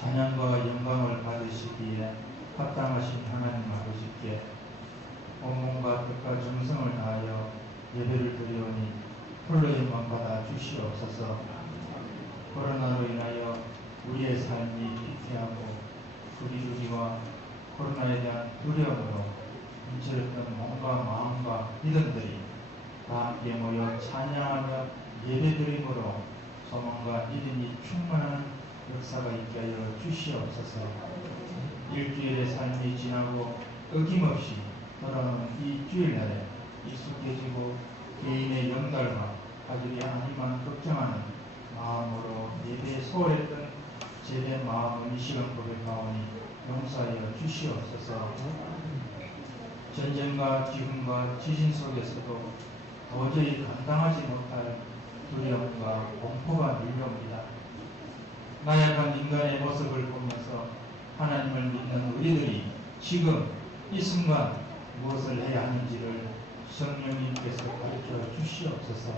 찬양과 영광을 받으시기에 합당하신 하나님 아버지께 온몸과 뜻과 정성을 다하여 예배를 드리오니 홀로 힘만 받아 주시옵소서. 코로나로 인하여 우리의 삶이 피폐하고 거리두기와 코로나에 대한 두려움으로 움츠렸던 몸과 마음과 믿음들이 다 함께 모여 찬양하며 예배드림으로 소망과 믿음이 충만한 역사가 있게 하여 주시옵소서. 일주일의 삶이 지나고 어김없이 돌아오는 이 주일날에 익숙해지고 개인의 연달과 가족의 하나님만 걱정하는 마음으로 예배에 소홀했던 제대 마음을 이 시간 고백하오니 용서하여 주시옵소서. 전쟁과 기근과 지진 속에서도 도저히 감당하지 못할 두려움과 공포가 밀려옵니다. 나약한 인간의 모습을 보면서 하나님을 믿는 우리들이 지금 이 순간 무엇을 해야 하는지를 성령님께서 가르쳐 주시옵소서.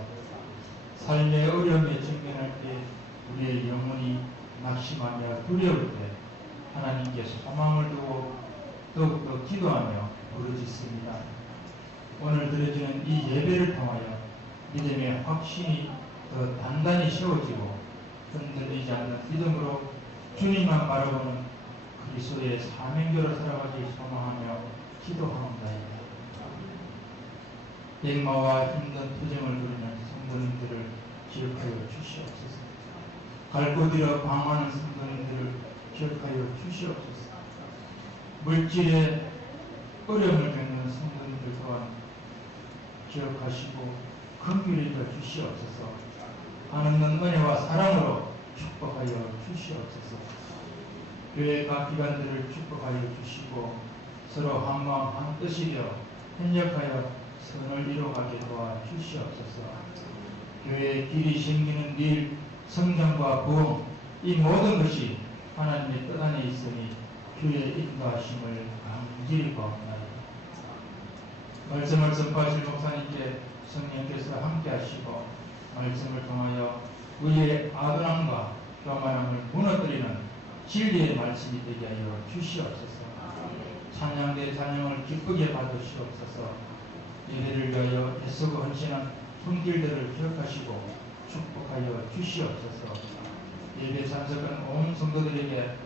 삶의 어려움에 직면할 때 우리의 영혼이 낙심하며 두려울 때 하나님께 소망을 두고 더욱더 기도하며 부르짖습니다. 오늘 드려지는 이 예배를 통하여 믿음의 확신이 더 단단히 세워지고 흔들리지 않는 믿음으로 주님만 바라보는 그리스도의 사명대로 살아가기 소망하며 기도하옵나이다. 백마와 힘든 투쟁을 누리는 성도님들을 기억하여 주시옵소서. 갈고 들여 방황하는 성도님들을 기억하여 주시옵소서. 물질의 어려움을 겪는 성도님들 또한 기억하시고 긍휼히 여 주시옵소서. 하나님은 은혜와 사랑으로 축복하여 주시옵소서. 교회 각 기관들을 축복하여 주시고 서로 한마음 한뜻이 되어 협력하여 선을 이루어가게 도와 주시옵소서. 교회의 길이 생기는 일, 성장과 부흥, 이 모든 것이 하나님의 뜻 안에 있으니 주의 인도하심을 간절히 구합니다. 말씀을 선포하실 목사님께 성령께서 함께 하시고 말씀을 통하여 우리의 아둔함과 교만함을 무너뜨리는 진리의 말씀이 되게 하여 주시옵소서. 찬양대 찬양을 기쁘게 받으시옵소서. 예배를 위하여 애쓰고 헌신한 손길들을 기억하시고 축복하여 주시옵소서. 예배 참석한 온 성도들에게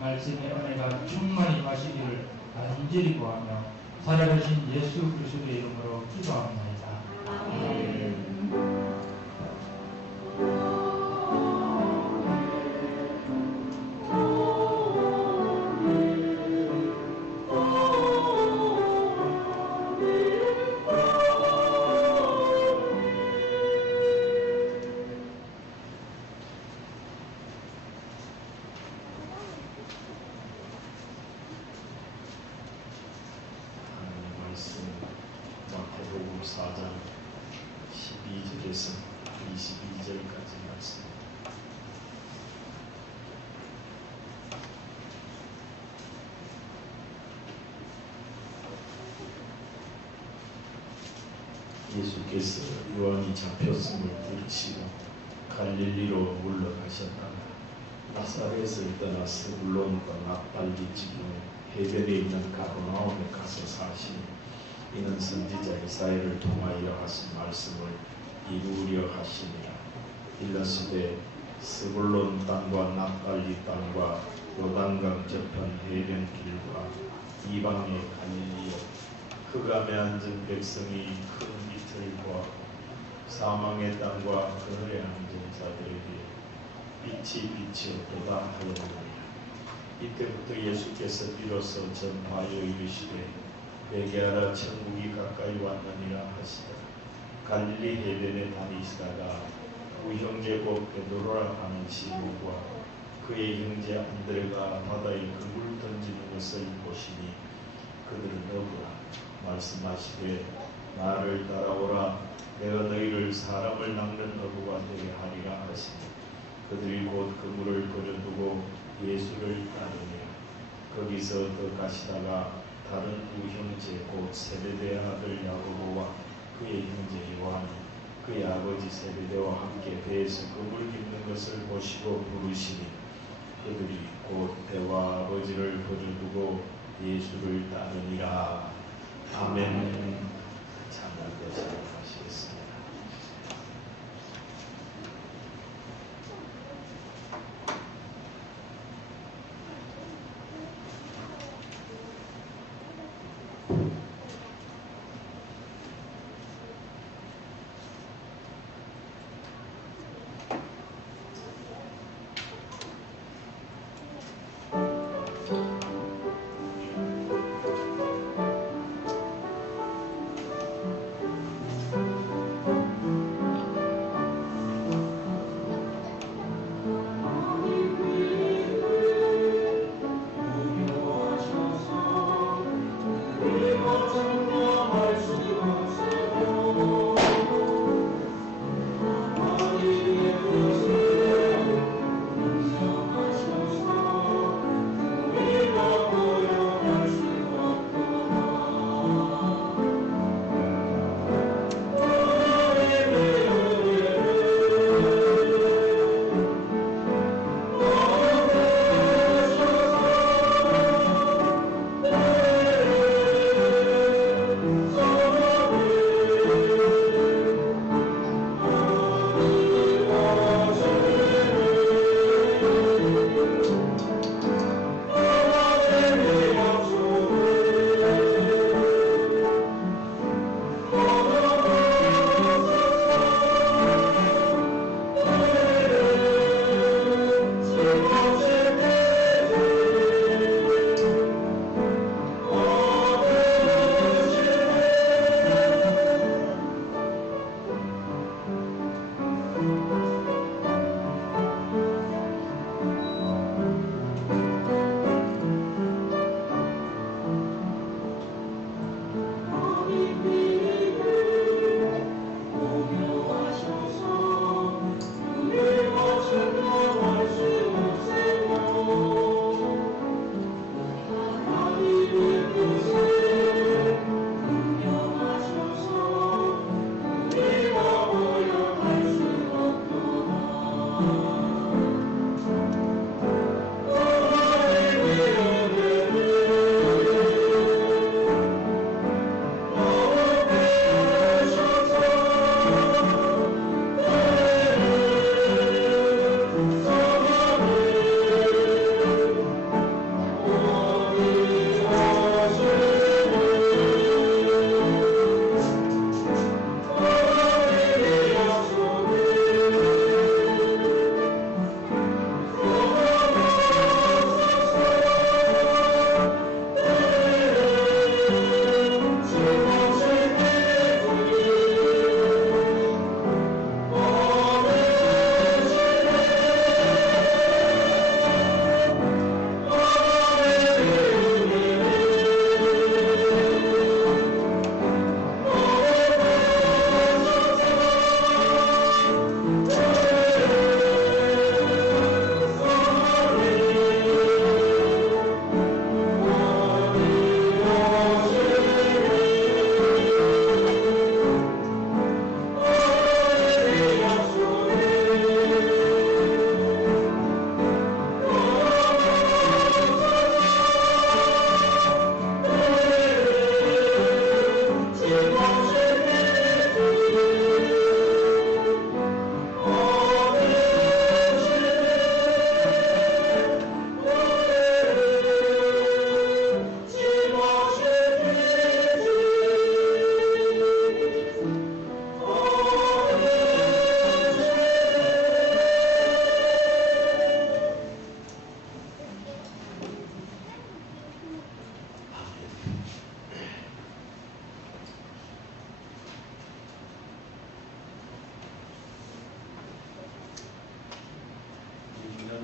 말씀의 은혜가 충만히 마시기를 간절히 구하며 살아계신 예수 그리스도의 이름으로 기도합니다. 아멘. 마태복음 4장 12절에서 22절까지 말씀. 예수께서 요한이 잡혔음을 들으시고 갈릴리로 물러가셨다가 나사렛을 떠나 스불론과 납달리 지경 해변에 있는 가버나움에 가서 사시니 이는 선지자 이사야를 통하여 하신 말씀을 이루려 하시니라. 일러스되 스불론 땅과 납달리 땅과 요단강 저편 해변길과 이방의 갈릴리요 흑암에 앉은 백성이 큰 빛을 보았고 사망의 땅과 그늘에 앉은 자들에게 빛이 비치었도다 하였느니라. 이때부터 예수께서 비로소 전파하여 이르시되 회개하라 천국이 가까이 왔느니라 하시더라. 갈릴리 해변에 다니시다가 우형제 곧 베드로라 하는 시몬과 그의 형제 안드레가 바다에 그물 던지는 것을 보시니 그들은 너구나 말씀하시되 나를 따라오라 내가 너희를 사람을 낚는 어부가 되게 하리라 하시니 그들이 곧 그물을 버려두고 예수를 따르니라. 거기서 더 가시다가 다른 두 형제 곧 세베대의 아들 야고보와 그의 형제 요한이 그의 아버지 세베대와 함께 배에서 그물 깁는 것을 보시고 부르시니 그들이 곧 때와 아버지를 버려두고 예수를 따르니라. 아멘. 참을 것을 하시겠습니다.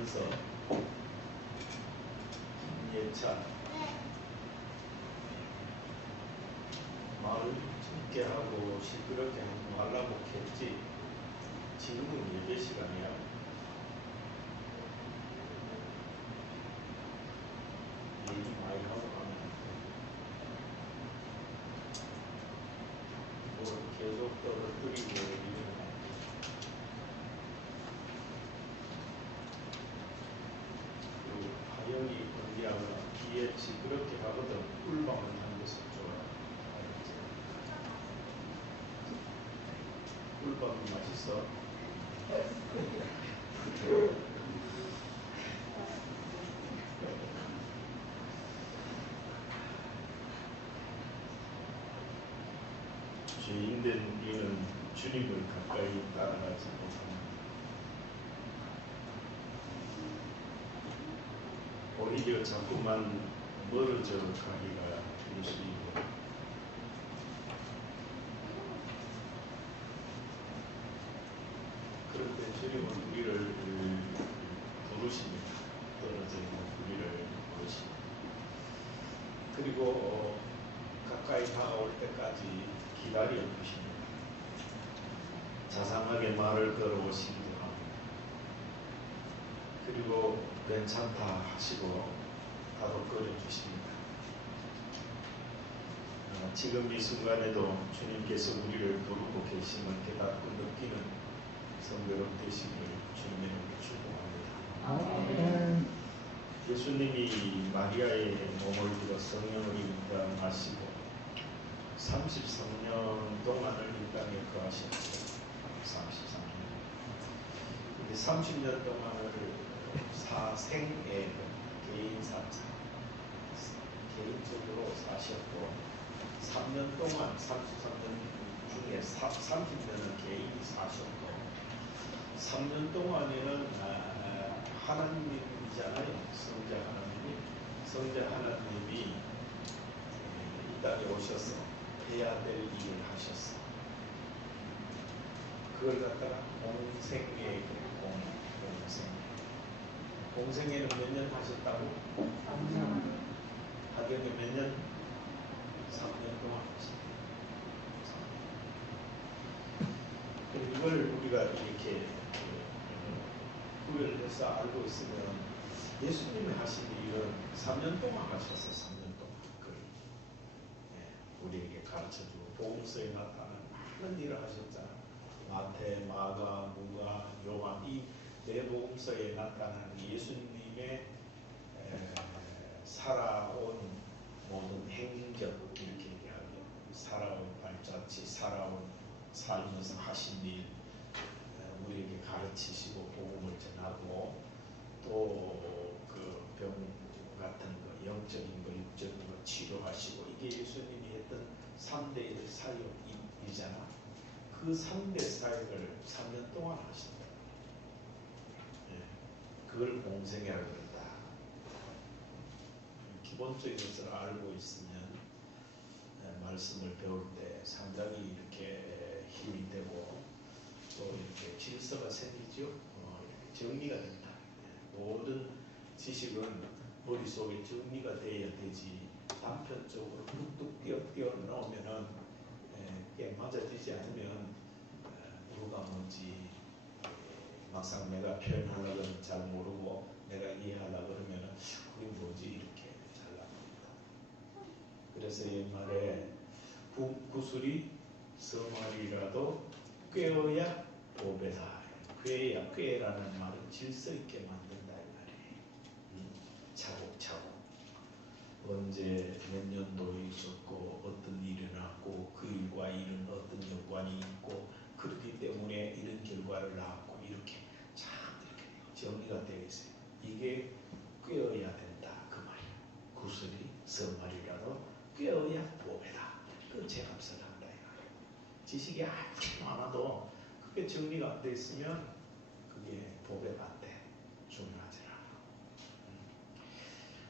하면서 예차 말을 적게 하고 시끄럽게 하려고 했지. 지금은 예배 시간이야. 얘기 많이 하고 가면 뭐 계속 떨어뜨리고 이러면 안 돼. 1 볶음밥이 맛있어. 죄인된 우리는 주님을 가까이 따라가지 못합니다. 오히려 자꾸만 멀어져 가기가 일수이고, 그런데 주님은 우리를 부르십니다. 떨어져 있는 우리를 부르십니다. 그리고 가까이 다가올 때까지 기다려 주십니다. 자상하게 말을 걸어오시기도 합니다. 그리고 괜찮다 하시고 다독거려 주십니다. 지금 이 순간에도 주님께서 우리를 부르고 계심을 깨닫고 느끼는 성도로 되시길 주님의 이름으로 축복합니다. 예수님이 마리아의 몸을 들어 성령을 입당하시고 33년 동안을 이 땅에 거하셨죠. 33년. 근데 30년 동안을 사생애 개인 사자 개인적으로 사셨고 3년 동안 33년 중에 30년은 개인이 사셨고 3년 동안에는 하나님이잖아요. 성자 하나님이 이 땅에 오셔서 해야 될 일을 하셨어. 그걸 갖다가 공생애 공생애는 몇 년 하셨다고? 3년. 하경에 몇 년? 3년 동안 하셨다. 이걸 우리가 이렇게 구별해서 알고 있으면 예수님이 하신 일은 3년 동안 하셔서 3년 동안 그걸 우리에게 가르쳐주고 복음서에 나타나는 많은 일을 하셨잖아요. 마태, 마가, 누가, 요한 이 네 복음서에 나타나는 예수님의 살아온 모든 행적 이렇게 얘기하면 살아온 발자취, 살아온 살면서 하신 일 우리에게 가르치시고 복음을 전하고 또 그 병 같은 거 영적인 거 육적인 거 치료하시고 이게 예수님이 했던 3대 사역이잖아. 그 3대 사역을 3년 동안 하신다. 그걸 공생애라고 그런다. 기본적인 것을 알고 있으면 말씀을 배울 때 상당히 이렇게 힘이 되고 또 이렇게 질서가 생기죠. 이렇게 정리가 된다. 모든 지식은 머릿속에 정리가 돼야 되지 단편적으로 뚝뚝 띄어 넣으면은 그게 맞아지지 않으면 누가 뭔지 막상 내가 표현하려고 하면 잘 모르고 내가 이해하려고 그러면 그게 뭐지 이렇게 잘 나옵니다. 그래서 옛말에 구슬이 성화리라도 꿰어야 보배다. 꿰라는 말은 질서 있게 만든다 이 말이에요. 차곡차곡 언제 몇 년도에 있었고 어떤 일이 났고 그 일과 일은 어떤 연관이 있고 그렇기 때문에 이런 결과를 낳았고 이렇게 참 이렇게 정리가 되어 있어요. 이게 꿰어야 된다 그 말이에요. 구슬이 성말이라도 꿰어야 보배다. 그 제값을 한다 이 말이에요. 지식이 아무리 많아도 그게 정리가 안 돼 있으면 그게 보배가 안 돼. 중요하지 않아.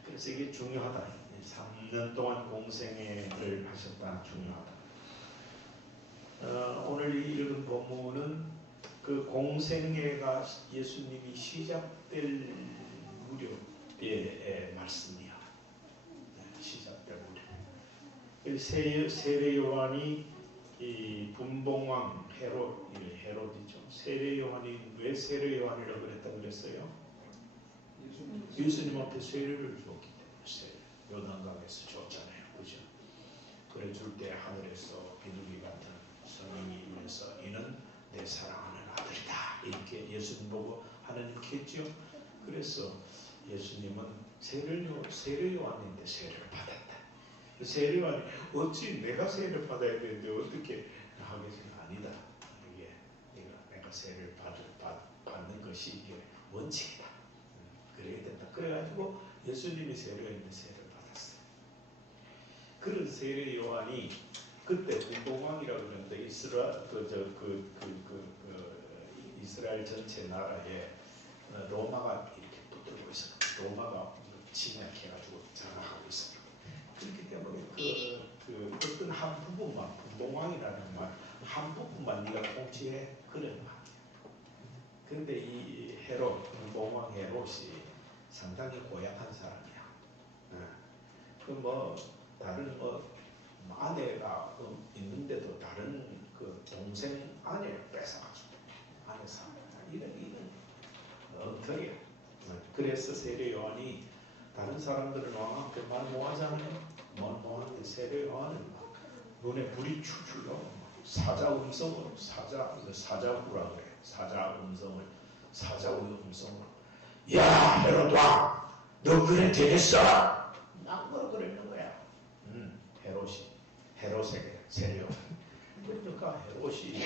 그래서 이게 중요하다. 3년 동안 공생애를 하셨다. 중요하다. 오늘 읽은 본문은 그 공생애가 예수님이 시작될 무렵의 말씀이야. 시작될 무렵. 세례 요한이 이 분봉왕 헤롯이죠. 세례 요한이 왜 세례 요한이라고 그랬어요? 예수님 앞에 세례를 줬기 때문에 요단강에서 줬잖아요. 그죠? 그래 줄 때 하늘에서 비둘기 같은 성령이 임해서 이는 내 사랑하는 아들이다. 이렇게 예수님 보고 하나님께 했죠. 그래서 예수님은 세례 요한인데 세례를 받았다. 세례 요한이 어찌 내가 세례를 받아야 되는데 어떻게 하겠습니까? 아니다. 이게 세례를 받는 것이 이게 원칙이다. 그래야 된다. 그래가지고 예수님이 세례했는데 세례를 받았어요. 그런 세례 요한이 그때 군동왕이라고 그러는데 이스라엘 전체 나라에 로마가 이렇게 붙들고 있어요. 로마가 침략해가지고 장악하고 있어요. 그렇기 때문에 어떤 한 부분만 군동왕이라는 말 한 부분만 네가 통치해 그런 말이에요. 그런데 이 헤롯 군동왕 헤롯이 상당히 고약한 사람이야. 다른 아내가 있는데도 다른 그 동생 아내를 뺏어가지고 아내 사람 이런 엉터리야. 그래서 세례 요한이 다른 사람들은 왕한테 말 뭐하잖아요. 말 뭐하는데 세례 요한은 눈에 불이 출출 나오고 사자 음성으로 사자구라 그래. 사자 음성으로 야 헤롯 왕 너 그래 되겠어? 낭구로 그랬는 거야. 헤롯에게 세례. 그러니까 헤롯이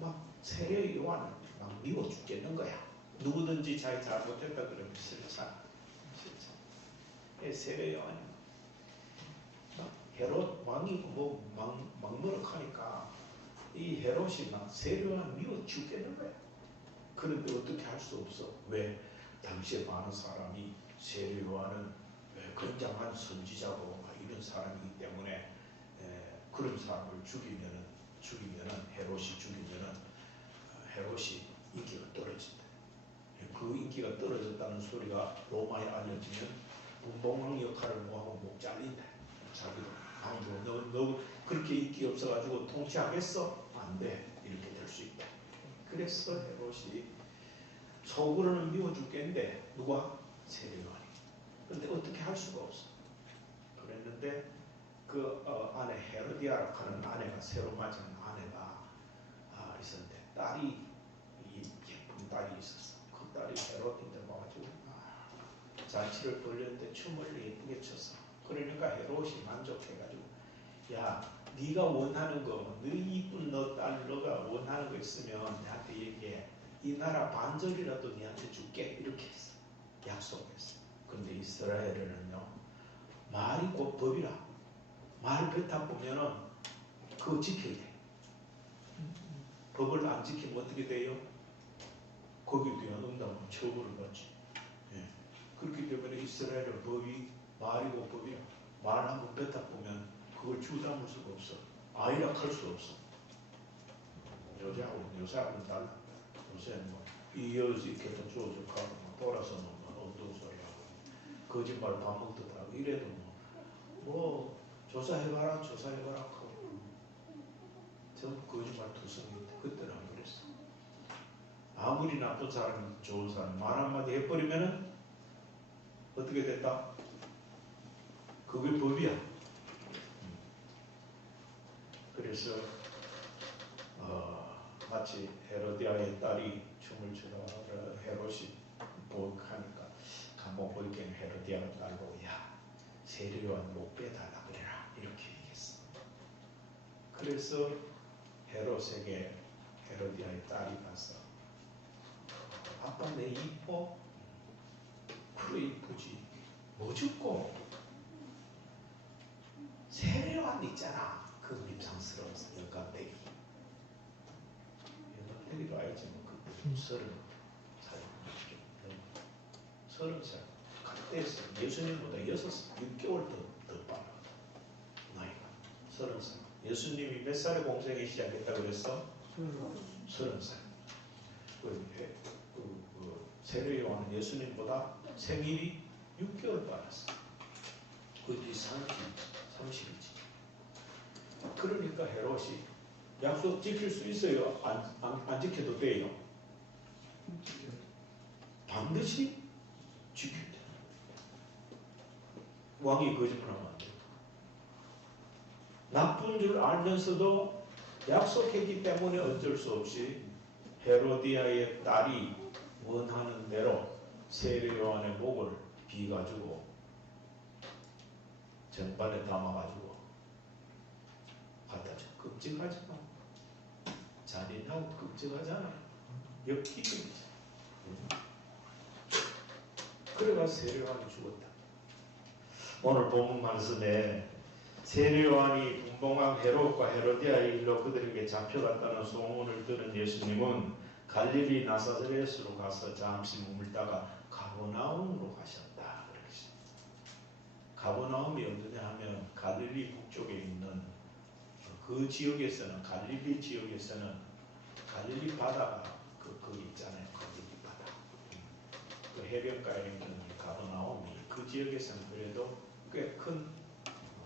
막 세례 요한을 막 미워 죽겠는 거야. 누구든지 자기 잘못했다 그러면 싫잖아. 세례 요한이 헤롯 왕이 막무럭하니까 이 헤롯이 막 세례 요한 미워 죽겠는 거야. 그런데 어떻게 할 수 없어. 왜? 당시에 많은 사람이 세례 요한은 굉장한 선지자고 이런 사람이기 때문에 그런 사람을 죽이면은 헤롯이 인기가 떨어진다. 그 인기가 떨어졌다는 소리가 로마에 알려지면 군동왕 역할을 뭐하고 목 잘린다. 자기도 너 그렇게 인기 없어가지고 통치하겠어? 안 돼. 이렇게 될 수 있다. 그래서 헤롯이 속으로는 미워 죽겠는데 누가? 세례 요한이. 그런데 어떻게 할 수가 없어. 그랬는데 그 아내 헤로디아라고 하는 아내가 새로 맞은 아내가 있었는데 딸이 예쁜 딸이 있었어. 그 딸이 헤롯인데 와가지고 잔치를 벌였는데 춤을 예쁘게 췄어. 그러니까 헤롯이 만족해가지고 야 네가 원하는 거, 너 이쁜 너 딸 너가 원하는 거 있으면 나한테 얘기해. 이 나라 반절이라도 네한테 줄게. 이렇게 했어. 약속했어. 그런데 이스라엘에는요 말이 곧 법이라. 말 뱉다 보면은 그거 지켜야 돼. 법을 안 지키면 어떻게 돼요? 거기에 대한 응답은 처벌을 받지. 그렇기 때문에 이스라엘의 법이 말이고 법이라. 말 한번 뱉다 보면 그걸 주담을 수가 없어. 아이락할 수 없어. 요새하고는 달라. 요새는 이어지 이렇게 쪼죽하고 돌아서는 엉뚱소리하고 거짓말 밥 먹듯 하고 이래도 조사해봐라 하고 전부 거짓말 투성인데 그때는 안 그랬어. 아무리 나쁜 사람이 좋은 사람 말 한마디 해버리면은 어떻게 됐다? 그게 법이야. 그래서 마치 헤로디아의 딸이 춤을 추다가 헤롯이 보니까 감옥 보이게는 헤로디아의 딸 보고 야 세례 요한 못 빼달라 그래라 이렇게 얘기했어. 그래서 헤롯에게 헤로디아의 딸이 가서 아빠 내 이뻐? 그래 이쁘지. 뭐 죽고? 세례 요한 있잖아. 그 임상스러운 영감대기. 영감대기도 알지만 그 30살. 그때에서 예수님보다 6개월 더 빨라. 나이가 30살. 예수님이 몇 살에 공생이 시작했다 그랬어? 30살. 세례 요한은 예수님보다 생일이 6개월 빨랐어. 그게 30이지. 그러니까 헤롯이 약속 지킬 수 있어요? 안 지켜도 돼요? 반드시 지켜야 돼. 왕이 거짓말하면 안 돼. 나쁜 줄 알면서도 약속했기 때문에 어쩔 수 없이 헤로디아의 딸이 원하는 대로 세례 요한의 목을 비가지고 전반에 담아가지고 갖다 줘. 끔찍하지 마. 잔인하고 끔찍하잖아. 역기적이죠. 그래가 세례요한이 죽었다. 오늘 본문 말씀에 세례요한이 분봉왕 헤롯과 헤로디아의 일로 그들에게 잡혀갔다는 소문을 들은 예수님은 갈릴리 나사렛으로 가서 잠시 머물다가 가버나움으로 가셨다. 가버나움이 어디냐 하면 갈릴리 북쪽에 있는 그 지역에서는 갈릴리 지역에서는 갈릴리 바다가 거기 있잖아요. 갈릴리 바다. 그 해변가에 있는 가버나움이 그 지역에서는 그래도 꽤 큰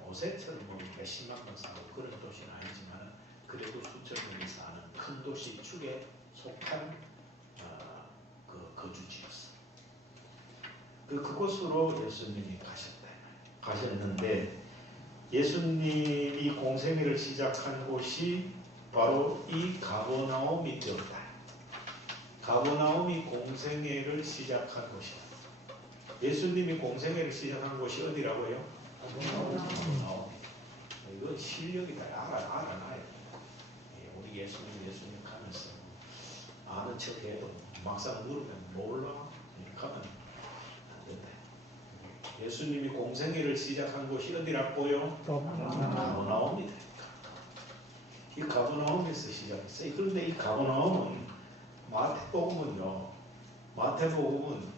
오세처럼 뭐 몇십만 명 사는 그런 도시는 아니지만 그래도 수천 명이 사는 큰 도시 축에 속한 그 거주지였어. 그곳으로 예수님이 가셨는데 예수님이 공생애를 시작한 곳이 바로 이 가버나움이 되었다. 가버나움이 공생애를 시작한 곳이다. 예수님이 공생애를 시작한 곳이 어디라고요? 가버나움. 이거 실력이다. 알아놔야 돼. 우리 예수님 하면서 아는 척해도 막상 물으면 몰라. 이렇게 하면 안 된다. 예수님이 공생애를 시작한 곳이 어디라고요? 가버나움이다. 이 가버나움에서 시작했어요. 그런데 이 가버나움은 마태복음은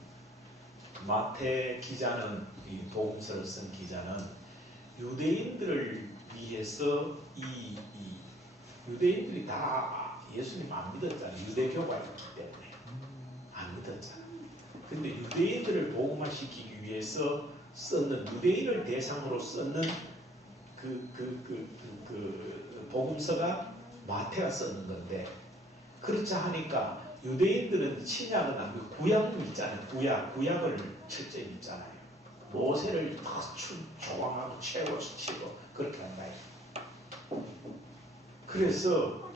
마태 기자는 이 복음서를 쓴 기자는 유대인들을 위해서 유대인들이 다 예수님 안 믿었잖아요. 유대교가 있기 때문에 안 믿었잖아요. 근데 유대인들을 복음화시키기 위해서 썼는 유대인을 대상으로 썼는 그 복음서가 마태가 썼는 건데 그렇지 하니까 유대인들은 신약은 안 믿고 구약은 있잖아요. 구약을 철저히 믿잖아요. 모세를 다 조항하고 채워서 치고 그렇게 한다. 그래서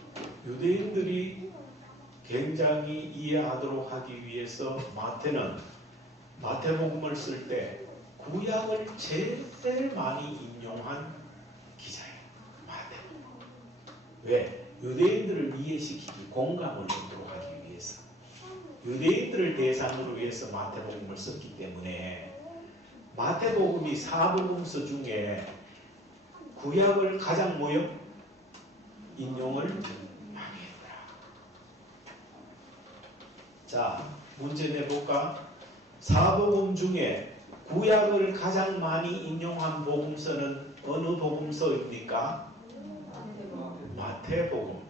유대인들이 굉장히 이해하도록 하기 위해서 마태복음을 쓸 때 구약을 제일 많이 인용한 기자예요. 마태복음. 왜? 유대인들을 이해시키기, 공감을 얻도록 하기 위해서. 유대인들을 대상으로 위해서 마태복음을 썼기 때문에 마태복음이 사복음서 중에 구약을 가장 인용을 많이 했더라. 자, 문제 내볼까? 사복음 중에 구약을 가장 많이 인용한 복음서는 어느 복음서입니까? 마태복음.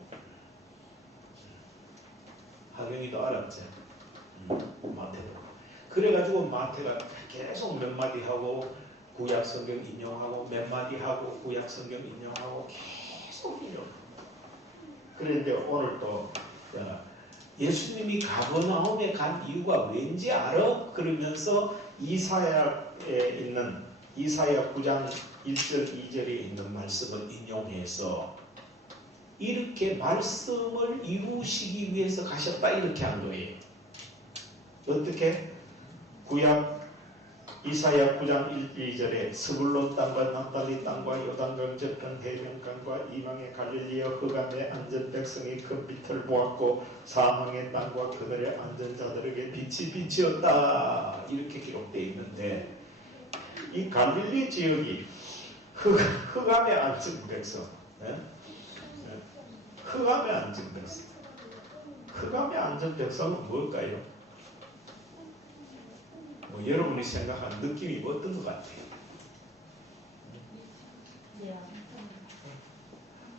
하경이도 알았지? 마태복음. 그래가지고 마태가 계속 몇 마디 하고 구약 성경 인용하고 몇 마디 하고 구약 성경 인용하고 계속 인용. 그런데 오늘 또 예수님이 가버나움에 간 이유가 왠지 알아? 그러면서 이사야에 있는 이사야 9장 1절 2절에 있는 말씀을 인용해서 이렇게 말씀을 이루시기 위해서 가셨다 이렇게 한 거예요. 어떻게? 구약 이사야 9장 1, 2절에 스불론 땅과 naphtali 땅과 요단강 저편 해변강과 이방의 갈릴리와 흑암에 앉은 백성이 그 빛을 보았고 사망의 땅과 그들의 앉은 자들에게 빛이 비치었다 이렇게 기록되어 있는데 이 갈릴리 지역이 흑암에 앉은 백성 흑암에 앉은 백성 흑암에 앉은 백성은 뭘까요? 여러분이 생각한 느낌이 어떤 것 같아요?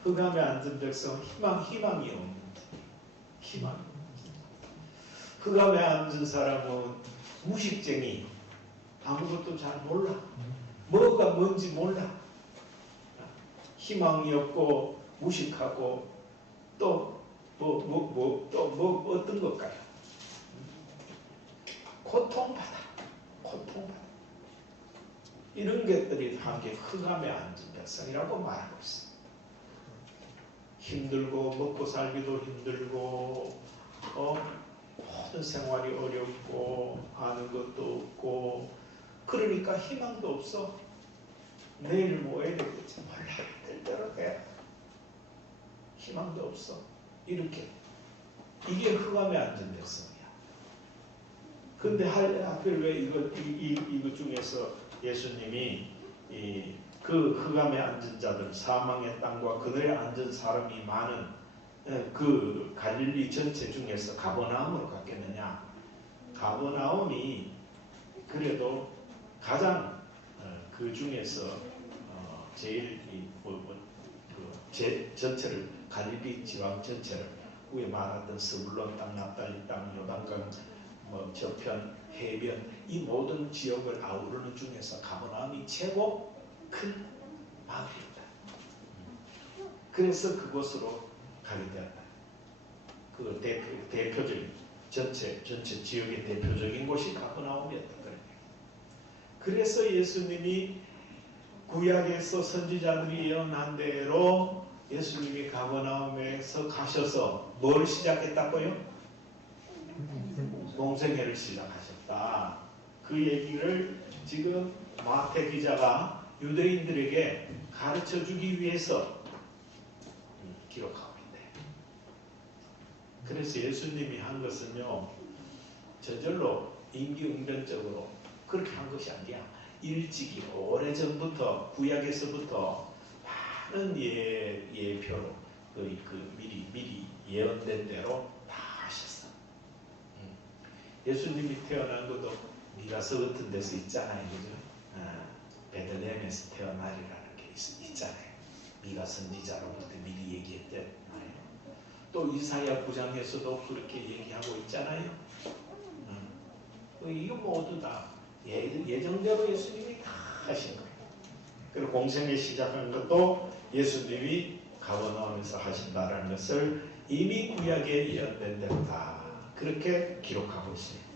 흑암에 앉은 백성은 희망이 없는 희망이 흑암에 앉은 사람은 무식쟁이 아무것도 잘 몰라 뭐가 뭔지 몰라 희망이 없고 무식하고 또 어떤 것까요? 고통받아 이런 것들이 함께 흑암에 앉은 백성이라고 말하고 있어. 힘들고 먹고 살기도 힘들고 모든 생활이 어렵고 아는 것도 없고 그러니까 희망도 없어. 내일 뭐 해야 될지 몰라. 될 대로 해. 희망도 없어. 이렇게 이게 흑암에 앉은 백성이야. 근데 하필 왜 이거 중에서 예수님이 그 흑암에 앉은 자들, 사망의 땅과 그들에 앉은 사람이 많은 그 갈릴리 전체 중에서 가버나움으로 갔겠느냐? 가버나움이 그래도 가장 그 중에서 제일 전체를 갈릴리 지방 전체를 위에 말하던 스불론 땅, 납달리 땅, 요단강 저편, 해변 이 모든 지역을 아우르는 중에서 가버나움이 최고 큰 마을이었다. 그래서 그곳으로 가게 되었다. 그 대표적인 전체 지역의 대표적인 곳이 가버나움이었다. 그래서 예수님이 구약에서 선지자들이 예언한 대로 예수님이 가버나움에서 가셔서 뭘 시작했다고요? 공생애를 시작하셨다. 그 얘기를 지금 마태 기자가 유대인들에게 가르쳐주기 위해서 기록하고 있네. 그래서 예수님이 한 것은요, 저절로 임기응변적으로 그렇게 한 것이 아니야. 일찍이 오래전부터 구약에서부터 많은 예표로 미리 예언된 대로 다 하셨어. 예수님이 태어난 것도 미가서 같은 데서 있잖아요, 그죠? 베들레헴에서 태어나리라는 게 있잖아요. 미가 선지자로부터 미리 얘기했대. 또 이사야 9장에서도 그렇게 얘기하고 있잖아요. 이거 모두 다 예정대로 예수님이 다 하신 거예요. 그리고 공생애 시작한 것도 예수님이 가버나움에서 하신다라는 것을 이미 구약에 예언된 대로 다 그렇게 기록하고 있습니다.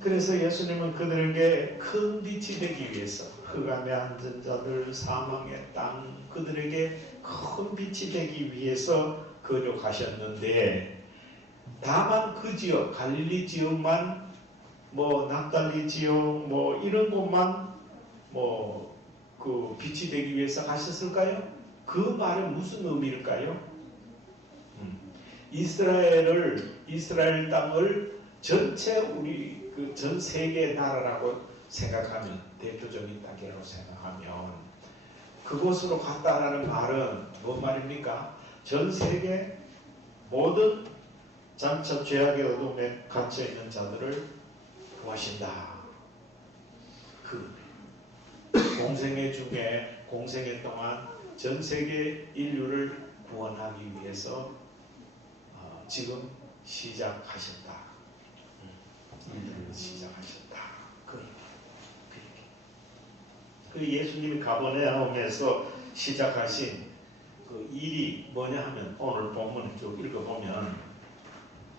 그래서 예수님은 그들에게 큰 빛이 되기 위해서 흑암에 앉은 자들, 사망의 땅 그들에게 큰 빛이 되기 위해서 거룩하셨는데, 다만 그 지역 갈릴리 지역만 납달리 지역 이런 곳만 그 빛이 되기 위해서 가셨을까요? 그 말은 무슨 의미일까요? 이스라엘 땅을 전체 우리 그 전 세계 나라라고 생각하면, 대표적인 땅이라고 생각하면 그곳으로 갔다라는 말은 뭔 말입니까? 전 세계 모든 장차 죄악의 어둠에 갇혀 있는 자들을 구하신다. 그 공생애 중에 공생애 동안 전 세계 인류를 구원하기 위해서 지금 시작하셨다. 인류를 시작하셨다. 그 예수님이 가버나움에서 시작하신 그 일이 뭐냐 하면, 오늘 본문을 쭉 읽어보면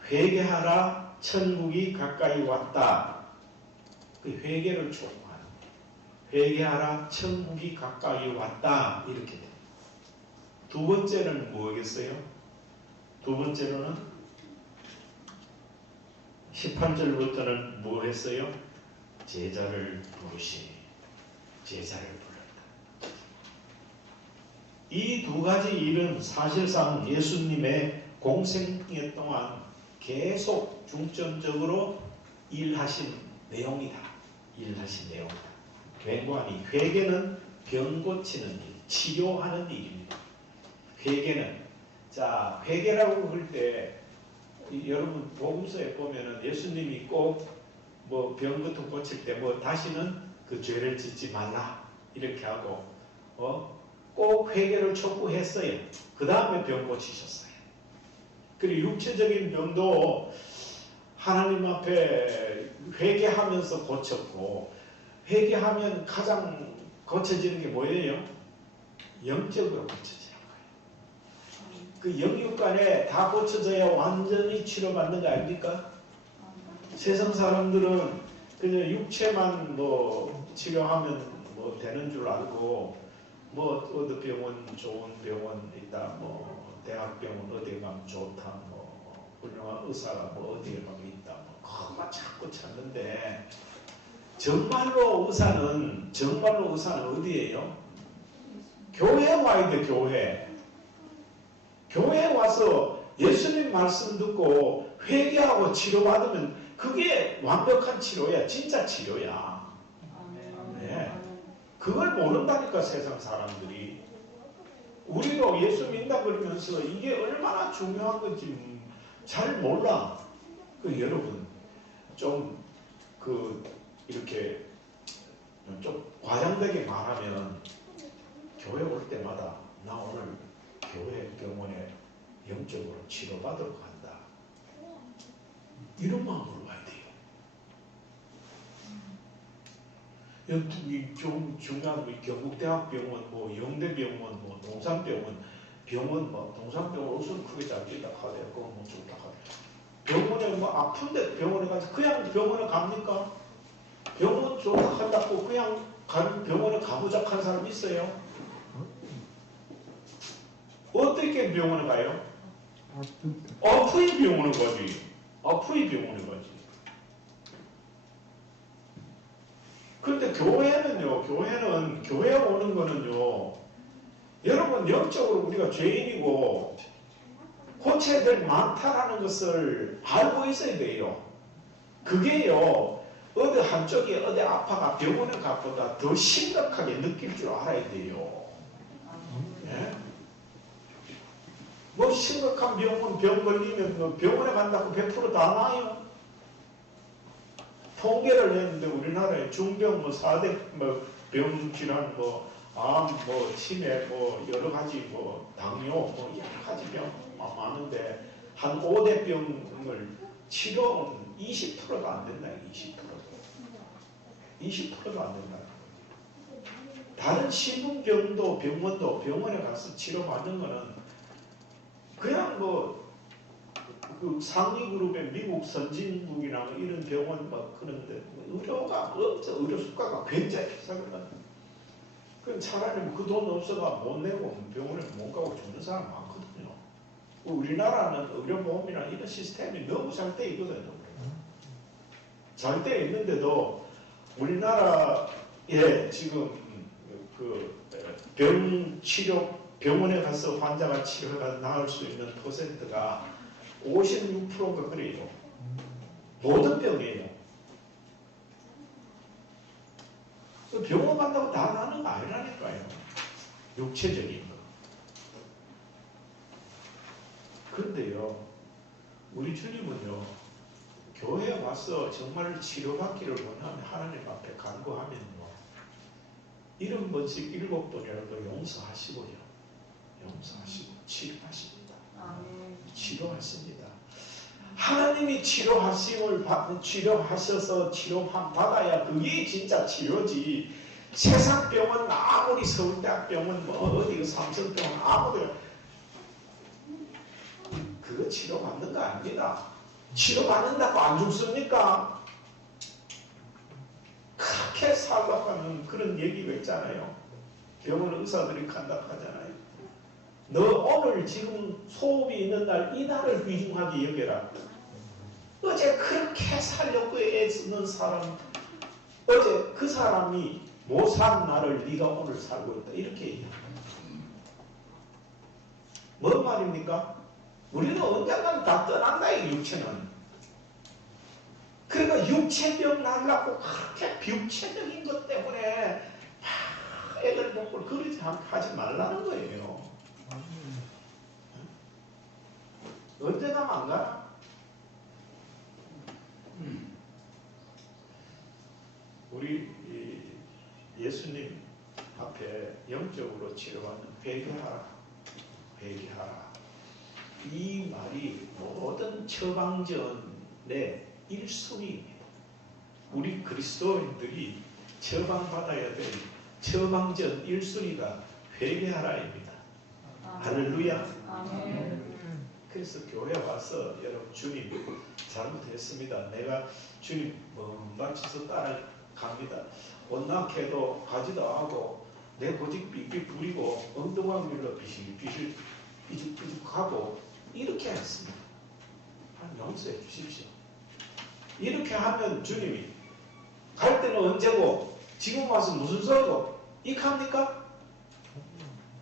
회개하라 천국이 가까이 왔다. 그 회개를 촉구하는, 회개하라 천국이 가까이 왔다, 이렇게 됩니다. 두 번째는 뭐겠어요? 두 번째로는 18절부터는 뭐 했어요? 제자를 부르시니, 제자를 불렀다. 이 두 가지 일은 사실상 예수님의 공생애 동안 계속 중점적으로 일하신 내용이다. 웬관이 회개는 병 고치는 일, 치료하는 일입니다. 회개라고 할 때 여러분 복음서에 보면은 예수님이 꼭 병 같은 거 고칠 때 다시는 그 죄를 짓지 말라 이렇게 하고 꼭 회개를 촉구했어요. 그 다음에 병 고치셨어요. 그리고 육체적인 병도 하나님 앞에 회개하면서 고쳤고, 회개하면 가장 고쳐지는 게 뭐예요? 영적으로 고쳐지는 거예요. 그 영육간에 다 고쳐져야 완전히 치료받는 거 아닙니까? 세상 사람들은 그냥 육체만 치료하면 되는 줄 알고, 어디 병원, 좋은 병원 있다, 대학병원 어디에 가면 좋다, 훌륭한 의사가 어디에 가면 있다, 그것만 자꾸 찾는데, 정말로 의사는 어디예요? 교회에 와야 돼, 교회에 와서 예수님 말씀 듣고 회개하고 치료받으면 그게 완벽한 치료야. 진짜 치료야. 네. 그걸 모른다니까 세상 사람들이. 우리도 예수 믿는다 그러면서 이게 얼마나 중요한 건지 잘 몰라. 여러분 좀 이렇게 좀 과장되게 말하면 교회 올 때마다 나 오늘 교회 병원에 영적으로 치료받으러 간다. 이런 마음으로 와야 돼요. 중요한 경북대학병원, 영대병원, 동산병원, 동산병원 옷은 크게 잡히다 하대요. 그건 좋다 하대요. 병원에 아픈데 병원에 가서 그냥 병원에 갑니까? 병원 좋다 한다고 그냥 병원에 가보자 한 사람 있어요? 어떻게 병원에 가요? 아프이 병원에 가지. 아프이 병원에 가지. 그런데 교회에 오는 거는요, 여러분 영적으로 우리가 죄인이고 고쳐야 될 많다라는 것을 알고 있어야 돼요. 그게요, 어디 한쪽이 어디 아파가 병원에 가보다 더 심각하게 느낄 줄 알아야 돼요. 예? 심각한 병 걸리면 병원에 간다고 100% 다 나아요? 통계를 했는데 우리나라에 중병 4대 병질환 암 치매 여러 가지 당뇨 여러 가지 병 많은데 한 5대 병을 치료는 20%도 안 된다. 20%도 안 된다. 다른 신분병도 병원도 병원에 가서 치료받는 거는 그냥 상위 그룹의 미국 선진국이나 이런 병원 그런데 의료가 의료 수가가 굉장히 비싸거든. 그럼 차라리 그 돈 없어가 못 내고 병원에 못 가고 죽는 사람 많거든요. 우리나라는 의료보험이나 이런 시스템이 너무 잘 돼 있거든요. 잘 돼 있는데도 우리나라에 지금 병원에 가서 환자가 치료가 나을 수 있는 퍼센트가 56%가 그래요. 모든 병이에요. 병원 간다고 다 나는 거 아니라니까요. 육체적인 거. 그런데요, 우리 주님은요, 교회에 와서 정말 치료받기를 원하면 하나님 앞에 간구하면요, 70번씩 7번이라도 용서하시고요. 용서하시고 치료하십니다. 치료하십니다. 하나님이 치료하셔서 치료함 받아야 그게 진짜 치료지. 세상 병원 아무리 서울대학 병원 어디 삼성병원 아무리 그거 치료받는 거 아닙니다. 치료받는다고 안 죽습니까? 그렇게 살라고 하는 그런 얘기가 있잖아요. 병원 의사들이 간다고 하잖아요. 너 오늘 지금 소음이 있는 날 이날을 귀중하게 여겨라. 어제 그렇게 살려고 애쓰는 사람, 어제 그 사람이 못 산 날을 네가 오늘 살고 있다. 이렇게 얘기합니다. 뭔 말입니까? 우리는 언젠가는 다 떠난다, 이 육체는. 그러니까 육체병 나려고 그렇게 비육체적인 것 때문에 애들 공부를 그렇게 하지 말라는 거예요. 언제 가면 안 가나? 우리 예수님 앞에 영적으로 치료받는 회개하라. 회개하라. 이 말이 모든 처방전의 1순위입니다. 우리 그리스도인들이 처방받아야 될 처방전 1순위가 회개하라입니다. 할렐루야. 아멘. 그래서 교회 와서 여러분 주님 잘못했습니다. 내가 주님 마치서 따라갑니다. 온낙해도 가지도 하고 내 고집 삑삑 부리고 엉뚱한 길로 비실비실 삐죽삐죽하고 이렇게 했습니다. 용서해 주십시오. 이렇게 하면 주님이 갈 때는 언제고 지금 와서 무슨 소리고 이렇게 합니까?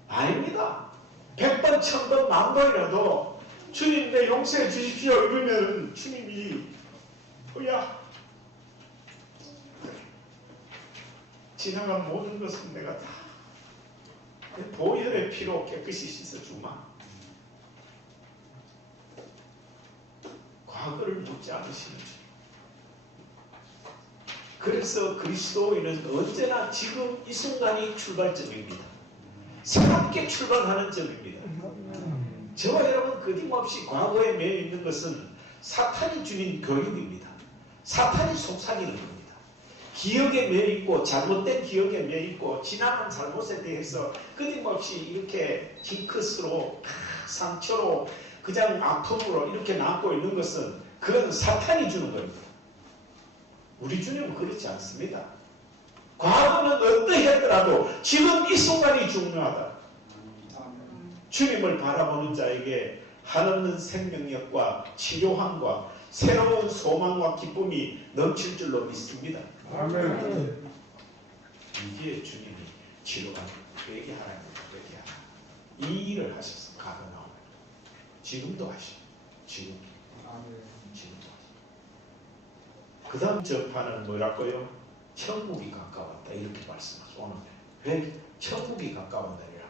아닙니다. 100번, 1000번, 만번이라도 주님 내 용서해 주십시오 이러면 주님이 뭐야 지나간 모든 것은 내가 다 내 보혈의 피로 깨끗이 씻어주마. 과거를 묻지 않으시는 주. 그래서 그리스도인은 언제나 지금 이 순간이 출발점입니다. 새롭게 출발하는 점입니다. 저와 여러분 끊임없이 과거에 매여 있는 것은 사탄이 주는 교육입니다. 사탄이 속삭이는 겁니다. 기억에 매여 있고 잘못된 기억에 매여 있고 지나간 잘못에 대해서 끊임없이 이렇게 징크스로 상처로 그냥 아픔으로 이렇게 남고 있는 것은 그건 사탄이 주는 겁니다. 우리 주님은 그렇지 않습니다. 과거는 어떻게 했더라도 지금 이 순간이 중요하다. 주님을 바라보는 자에게 한없는 생명력과 치료함과 새로운 소망과 기쁨이 넘칠 줄로 믿습니다. 아멘. 이게 주님이 치료가 회개하라입니다. 회개하라. 이 일을 하셔서 가버나움. 지금도 하시고 지금도 하시고. 그 다음 접하는 뭐라고요? 천국이 가까웠다 이렇게 말씀하죠. 오늘 천국이 가까웠다니라.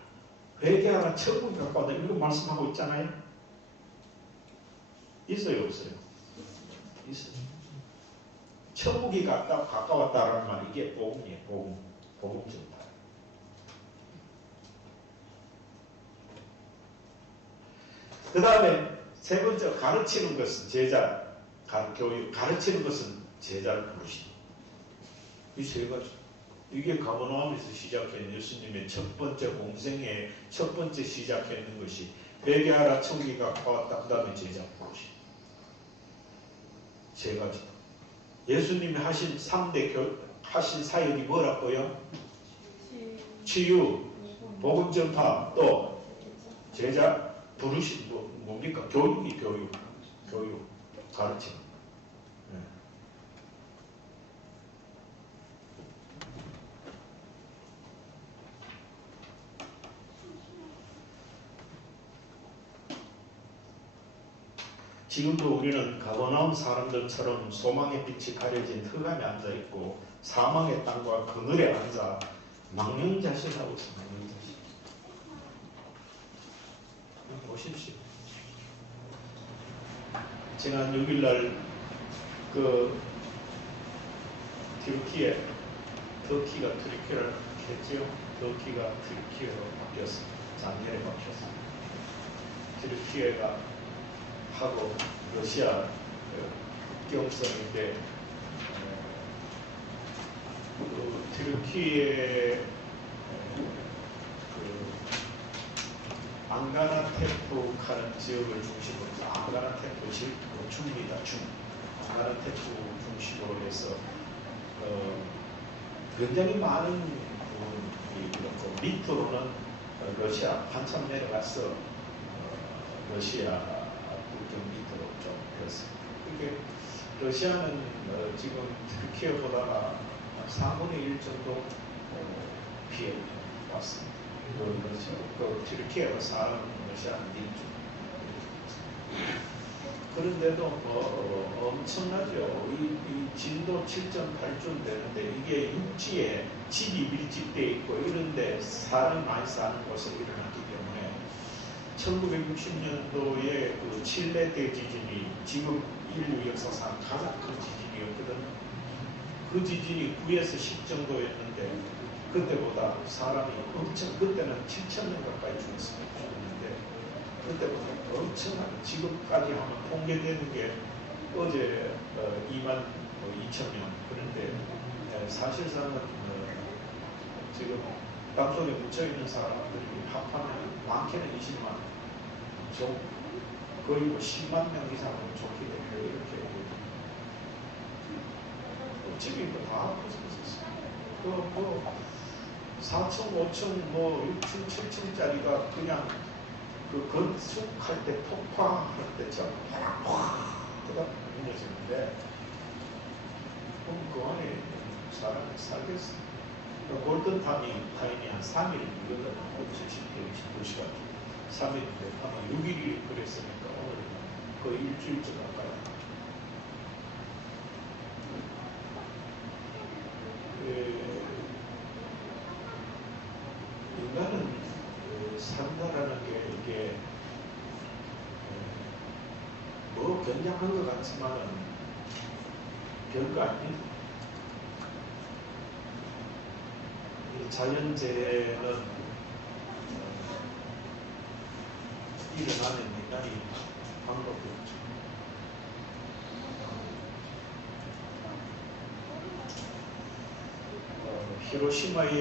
회개하라 천국이 가까웠다 이렇게 말씀하고 있잖아요. 있어요 없어요? 있어요. 천국이 가까웠다라는 말 이게 복음이에요. 복음 전파. 그 다음에 세 번째 가르치는 것은 제자 교육 가르치는 것은 제자를 부르시다. 이 세 가지. 이게 가버나움에서 시작한 예수님의 첫 번째 공생의 첫 번째 시작했는 것이 회개하라 천국이 가까웠다. 그 다음에 제자 부르시다. 세 가지다. 예수님이 하신 3대 하신 사역이 뭐라고요? 치유, 복음 전파, 또 제자 부르신 뭡니까? 교육, 가르침. 네. 지금도 우리는 가버나움 사람들처럼 소망의 빛이 가려진 흑암에 앉아있고 사망의 땅과 그늘에 앉아 망령자실하고 있습니다. 망령자실. 보십시오. 지난 6일날 터키가 트리키를 했죠. 터키가 트리키로 바뀌었습니다. 작년에 바뀌었습니다. 트리키가 하고 러시아 국경선인데 트르키의 앙가나테프라는 지역을 중심으로 앙가나테프 중입니다. 앙가나테프 중심으로 해서 굉장히 많은 부분이 있고 밑으로는 러시아 한참 내려가서 러시아 국경 밑으로 좀 그렇습니다. 그게 러시아는 지금 터키보다 3분의 1 정도 피해를 왔습니다. 터키가 사는 러시아는 1주. 그런데도 엄청나죠. 이 진도 7.8쯤 되는데 이게 육지에 집이 밀집되어 있고 이런데 사람이 많이 사는 곳에 일어났기 때문에 1960년도에 그 칠레 대지진이 지금 인류 역사상 가장 큰 지진이었거든요. 그 지진이 9에서 10 정도였는데 그때보다 사람이 그때는 7,000명 가까이 죽었는데 그때보다 엄청나게 지금까지 하면 통계되는 게 어제 2만 2천명 그런데 사실상은 지금 땅속에 묻혀있는 사람들이 합하면 많게는 20만 거의 뭐 10만 명 이상은 좋게 되고 이렇게 집이 다 부서졌어요. 4층, 5층, 6층, 7층짜리가 그냥 건축할 때 폭파할 때처럼 확 무너지는데 그럼 그 안에 사람이 살겠어요. 골든타임이 한 3일 이거는 70, 120시간 3일인데 아마 6일이 그랬으니까 오늘 거의 일주일째 가까이. 인간은 산다라는 게 이게 뭐 굉장한 것 같지만은 별거 아닙니다. 이 자연재해는 일어나는 인간이 방법이 없죠. 히로시마의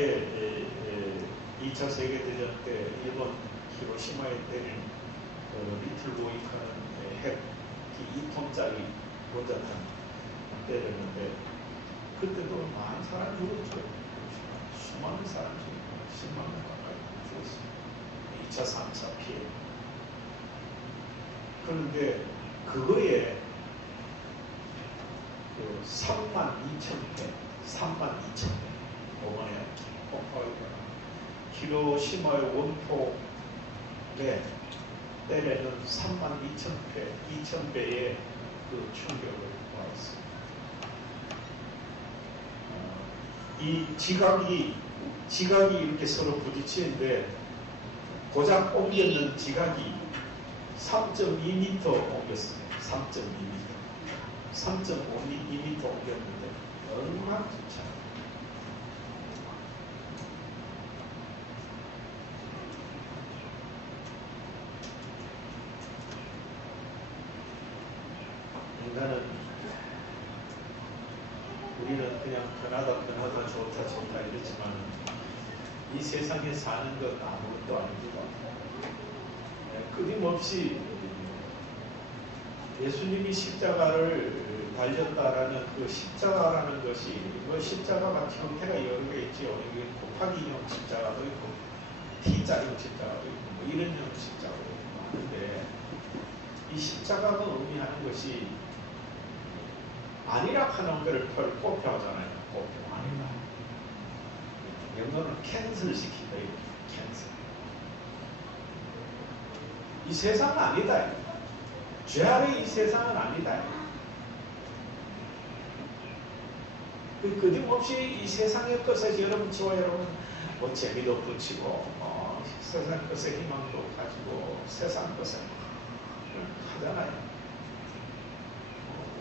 2차 세계대전 때 일본 히로시마에 때린 리틀 보이카는 핵이 2톤짜리 원자탄 때렸는데 그때도 많은 사람이 죽었죠. 수많은 사람이 죽었고 10만 명 가까이 죽었어요. 2차, 3차 피해. 그런데 그거에 3만 2천 배, 3만 2천 배, 이번에 폭파가 히로시마의 원폭에 때리는 3만 2천 배, 2천 배의 그 충격을 받았습니다. 이 지각이 이렇게 서로 부딪히는데 고작 옮겼는 지각이 3.2m 옮겼습니다. 3.2m. 3.2m 옮겼는데 얼마나 좋죠. 인간은 우리는 그냥 편하다 좋다 이러지만 이 세상에 사는 것 아무것도 아닙니다. 끊임없이 예수님이 십자가를 달렸다라는 그 십자가라는 것이 뭐 십자가가 형태가 여러 개 있죠. 이게 곱하기형 십자가도 있고 T자형 십자가도 있고 뭐 이런 형 십자가도 있고 하는데 이 십자가가 의미하는 것이 아니라 하는 것을 꼽혀 하잖아요. 꼽혀 아니라. 영어는 캔슬 시킨다. 캔슬. 이 세상은 아니다. 죄 아래 이 세상은 아니다. 끊임없이 이 세상의 것에 여러분 저와 여러분 뭐 재미도 붙이고 세상 것에 희망도 가지고 세상 것에 하잖아요.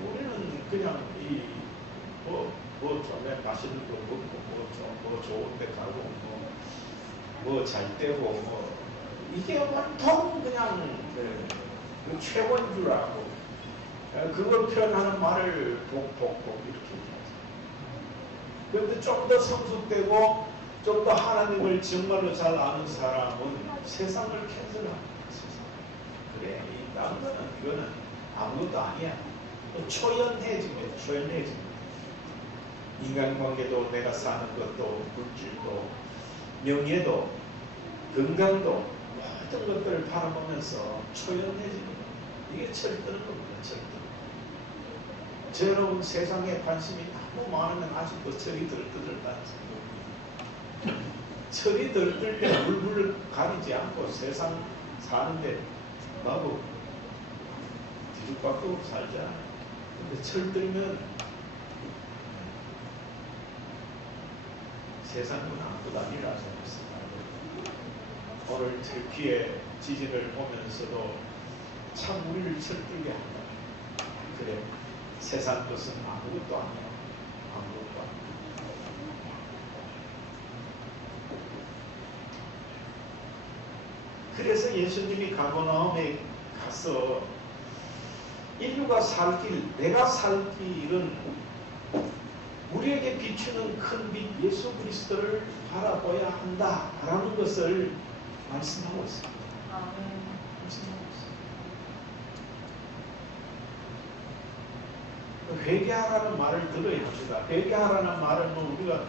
우리는 그냥 좀 맛있는 거 먹고 뭐 좋은 데 가고 뭐 잘 되고 이게 온통 그냥 최고인 줄 알고 그걸 표현하는 말을 복 이렇게 얘기하죠. 그런데 좀 더 성숙되고 좀 더 하나님을 정말로 잘 아는 사람은 세상을 캔슬합니다. 그래, 다른 거는 이거는 아무것도 아니야. 초연해집니다. 초연해집니다. 인간관계도 내가 사는 것도 물질도 명예도 건강도 모든 것들을 바라보면서 초연해집니다. 이게 철드는 겁니다. 철드. 여러분 세상에 관심이 너무 많으면 아직도 철이 들들다는 생각입니다. 철이 들들 때 물불 가리지 않고 세상 사는데 나도 뒤죽박도 살잖아요. 근데 철들면 세상은 아무것도 아니라 생각했습니다. 오늘 터키의 지진을 보면서도 참 우리를 철들게 한다. 그래, 세상 것은 아무것도 아니야. 아무것도 아니야. 그래서 예수님이 가버나움에 가서 인류가 살 길, 내가 살 길은 우리에게 비추는 큰 빛 예수 그리스도를 바라봐야 한다라는 것을 말씀하고 있습니다. 말씀하고 있습니다. 회개하라는 말을 들어야 합니다. 회개하라는 말은 우리가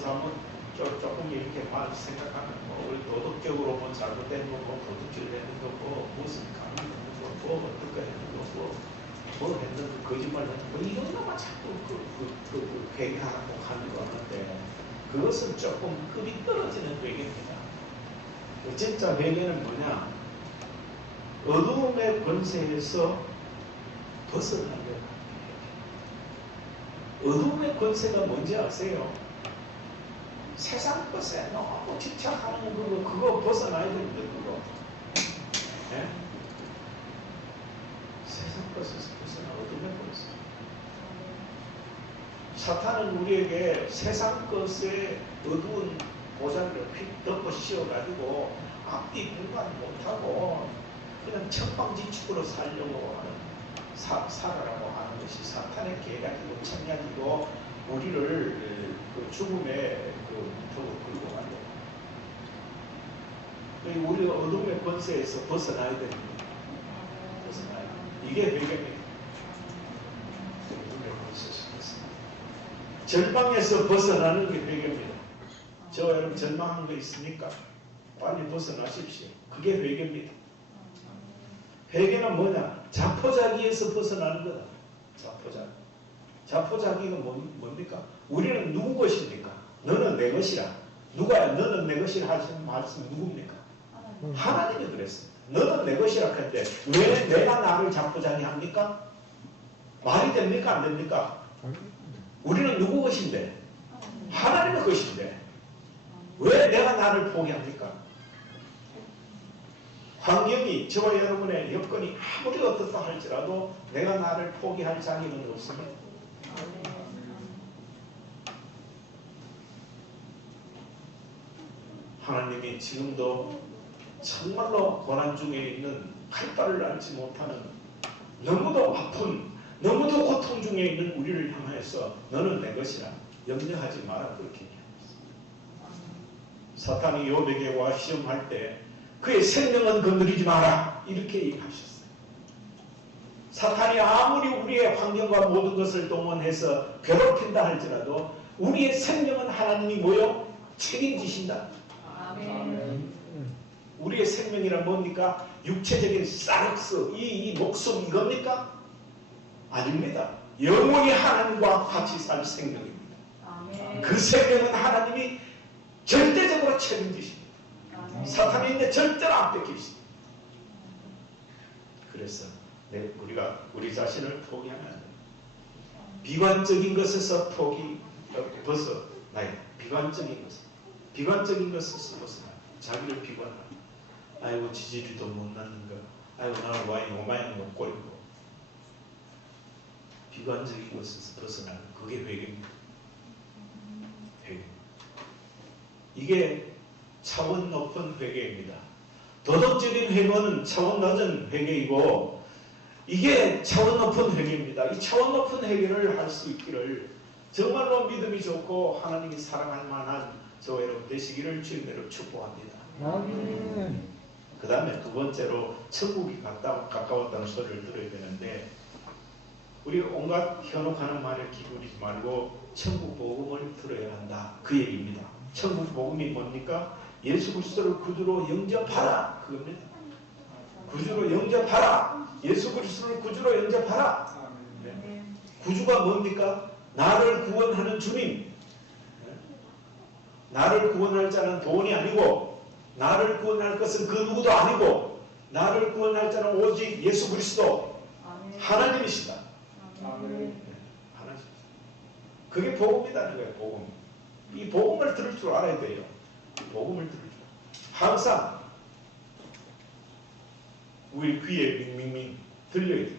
잘못 조금 이렇게 말 생각하면 우리 도덕적으로 잘못된 거, 도둑질 했는 거, 무슨 감이 있는 거, 어떻게 했는 거, 뭐 했는 거, 거짓말 했는 거, 이런 것만 자꾸 회개하라고 하는 거 같은데 그것은 조금 급이 떨어지는 회개입니다. 진짜 회개는 뭐냐? 어두움의 권세에서 벗어나는 거예요. 어두움의 권세가 뭔지 아세요? 세상 것에 너무 집착하는 그거 벗어나야 되는데 그거. 네? 세상 것에서 벗어나 어둠의 권세. 사탄은 우리에게 세상 것에 어두운 보자기를 휙 덮어 씌워가지고 앞뒤 분간 못하고 그냥 천방지축으로 살려고 하는 살아라고 하는 것이 사탄의 계략이고 청략이고 우리를 그 죽음의 그 문턱으로 끌고 가려고. 우리 어둠의 권세에서 벗어나야 됩니다. 벗어나야 됩니다. 이게 회개입니다. 어둠의 권세에서 벗어나야 됩니다. 절망에서 벗어나는 게 회개입니다. 저 여러분 절망한 거 있습니까? 빨리 벗어나십시오. 그게 회개입니다. 회개는 뭐냐? 자포자기에서 벗어나는 거다. 자포자기. 자포자기가 뭡니까? 우리는 누구 것입니까? 너는 내 것이라. 누가야? 너는 내 것이라 하시는 말씀은 누굽니까? 하나님이 그랬습니다. 너는 내 것이라 할 때 왜 내가 나를 자포자기 합니까? 말이 됩니까? 안 됩니까? 우리는 누구 것인데? 하나님의 것인데 왜 내가 나를 포기합니까? 환경이 저와 여러분의 여건이 아무리 어떻다 할지라도 내가 나를 포기할 자격은 없습니다. 하나님이 지금도 정말로 고난 중에 있는 갈 바를 알지 못하는 너무도 아픈 너무도 고통 중에 있는 우리를 향해서 너는 내 것이라 염려하지 마라 그렇게 얘기합니다. 사탄이 욥에게 와 시험할 때 그의 생명은 건드리지 마라 이렇게 얘기하셨어요. 사탄이 아무리 우리의 환경과 모든 것을 동원해서 괴롭힌다 할지라도 우리의 생명은 하나님이 뭐요? 책임지신다. 아멘. 우리의 생명이란 뭡니까? 육체적인 사륵스 이 목숨 이겁니까? 아닙니다. 영원히 하나님과 같이 살 생명입니다. 아멘. 그 생명은 하나님이 절대적으로 책임지십니다. 사탄이 있는데 절대로 안 뺏깁니다. 그래서 우리가 우리 자신을 포기하면 안 됩니다. 비관적인 것에서 벗어나야 비관적인 것에서 벗어나야 자기를 비관하고 아이고 지지리도 못 낳는 거 아이고 나는 와인 오마이는 못 꼬리고 비관적인 것에서 벗어나는 그게 회개입니다. 회개. 이게 차원 높은 회개입니다. 도덕적인 회개는 차원 낮은 회개이고 이게 차원 높은 회개입니다. 이 차원 높은 회개를 할 수 있기를 정말로 믿음이 좋고 하나님이 사랑할 만한 저와 여러분 되시기를 주님으로 축복합니다. 그 다음에 두 번째로 천국이 가까웠다는 소리를 들어야 되는데 우리 온갖 현혹하는 말에 기울이지 말고 천국 복음을 들어야 한다. 그 얘기입니다. 천국 복음이 뭡니까? 예수 그리스도를 구주로 영접하라. 그겁니다. 구주로 영접하라. 예수 그리스도를 구주로 영접하라. 네. 구주가 뭡니까? 나를 구원하는 주님. 나를 구원할 자는 돈이 아니고 나를 구원할 것은 그 누구도 아니고 나를 구원할 자는 오직 예수 그리스도 하나님이시다. 하나님. 그게 복음이라는 거예요. 복음. 이 복음을 들을 줄 알아야 돼요. 복음을 들을 줄. 항상 우리 귀에 밍밍밍 들려야 돼.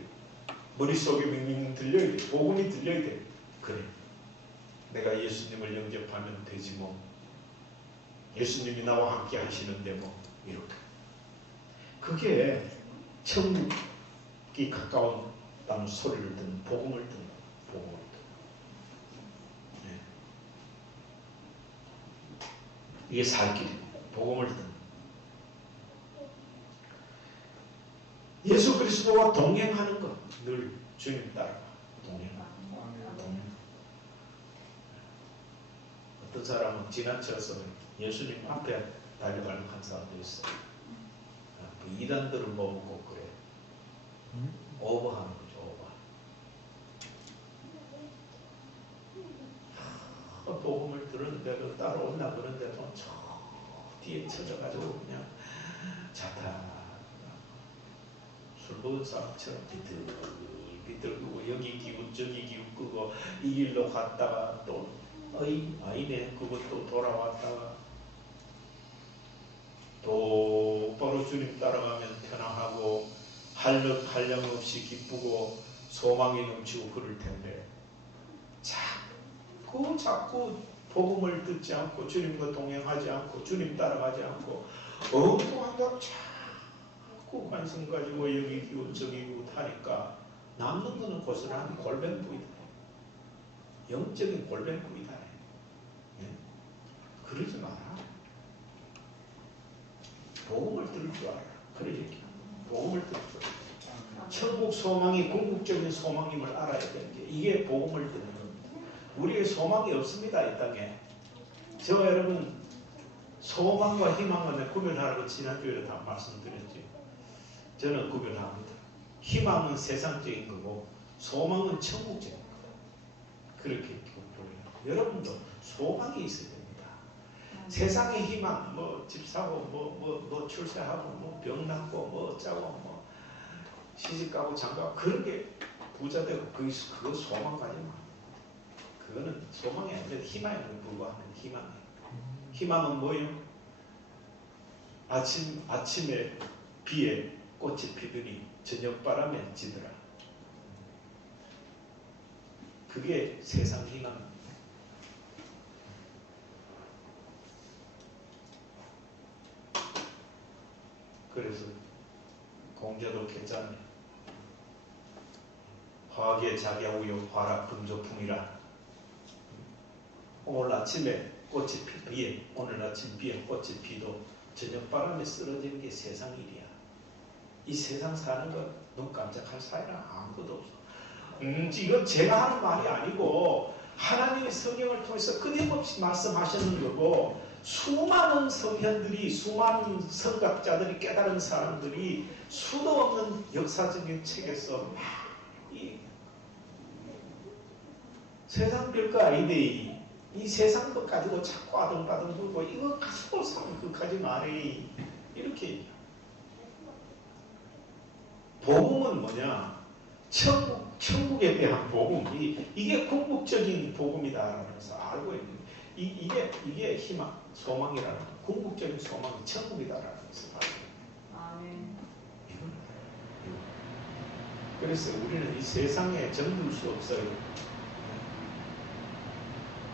머릿속에 밍밍밍 들려야 돼. 복음이 들려야 돼. 그래. 내가 예수님을 영접하면 되지 뭐. 예수님이 나와 함께 하시는데 뭐 이렇게. 그게 천국이 가까웠다는 소리를 듣는 복음을 듣는 복음을 듣는. 네. 이게 살 길입니다. 복음을 듣는. 예수 그리스도와 동행하는 것. 늘 주님 따라 동행하는 것. 어떤 사람은 지나쳐서 예수님 앞에 달려가는 한 사람도 있어요. 그 이단들을 보고 그래. 오버하는 거죠. 오버. 복음을 들었는데도 따라온다 그러는데도 저 뒤에 쳐져가지고 그냥 사람처럼 비틀고 여기 기웃 저기 기웃 끄고 이 길로 갔다가 또 아니네 그것도 돌아왔다가 똑바로 주님 따라가면 편안하고 한량 없이 기쁘고 소망이 넘치고 그럴 텐데 자꾸 복음을 듣지 않고 주님과 동행하지 않고 주님 따라가지 않고 엉뚱한다고 자꾸 관심 가지고 여기 기웃 저기 기웃 하니까 남는 거는 고스란히 골뱅부이다. 영적인 골뱅부이다. 예? 그러지 마라. 복음을 들을 줄 알아. 그래 얘기야. 복음을 들을 줄 알아. 천국 소망이 궁극적인 소망임을 알아야 되는 게 이게 복음을 듣는 겁니다. 우리의 소망이 없습니다. 이 땅에. 저와 여러분 소망과 희망을 구별하라고 지난주에 다 말씀드렸죠. 저는 구별합니다. 희망은 세상적인 거고 소망은 천국적인 거다. 그렇게 구별해요. 여러분도 소망이 있어야 됩니다. 세상의 희망, 뭐 집 사고, 뭐 출세하고, 뭐 병 낫고, 뭐 어쩌고, 뭐 시집가고 장가고 그런 게 부자 되고 그거 소망 가지 마. 그거는 소망이 아니라 희망에 불과하는 희망이에요. 희망은 뭐예요? 아침에 비에 꽃이 피더니 저녁 바람에 지더라. 그게 세상 희망입니다. 그래서 공자도 괜찮네. 화계 작야우요 화락 금조풍이라. 오늘 아침에 꽃이 비에 오늘 아침 비에 꽃이 피도 저녁 바람에 쓰러지는 게 세상 일이야. 이 세상 사는 거 눈 깜짝할 사이랑 아무것도 없어. 이건 제가 하는 말이 아니고 하나님의 성경을 통해서 끊임없이 말씀하시는 거고 수많은 성현들이 수많은 성각자들이 깨달은 사람들이 수도 없는 역사적인 책에서 막 이 세상 별거 아니데 이 세상 것 가지고 자꾸 아등바등 불고 이거 가지고 사면 그까지 말해 이렇게 얘기해요. 복음은 뭐냐? 천국에 대한 복음 이게 궁극적인 복음이다라면서 알고 있는 이게 희망 소망이라는 궁극적인 소망이 천국이다라면서 아멘. 그래서 우리는 이 세상에 정들 수 없어요.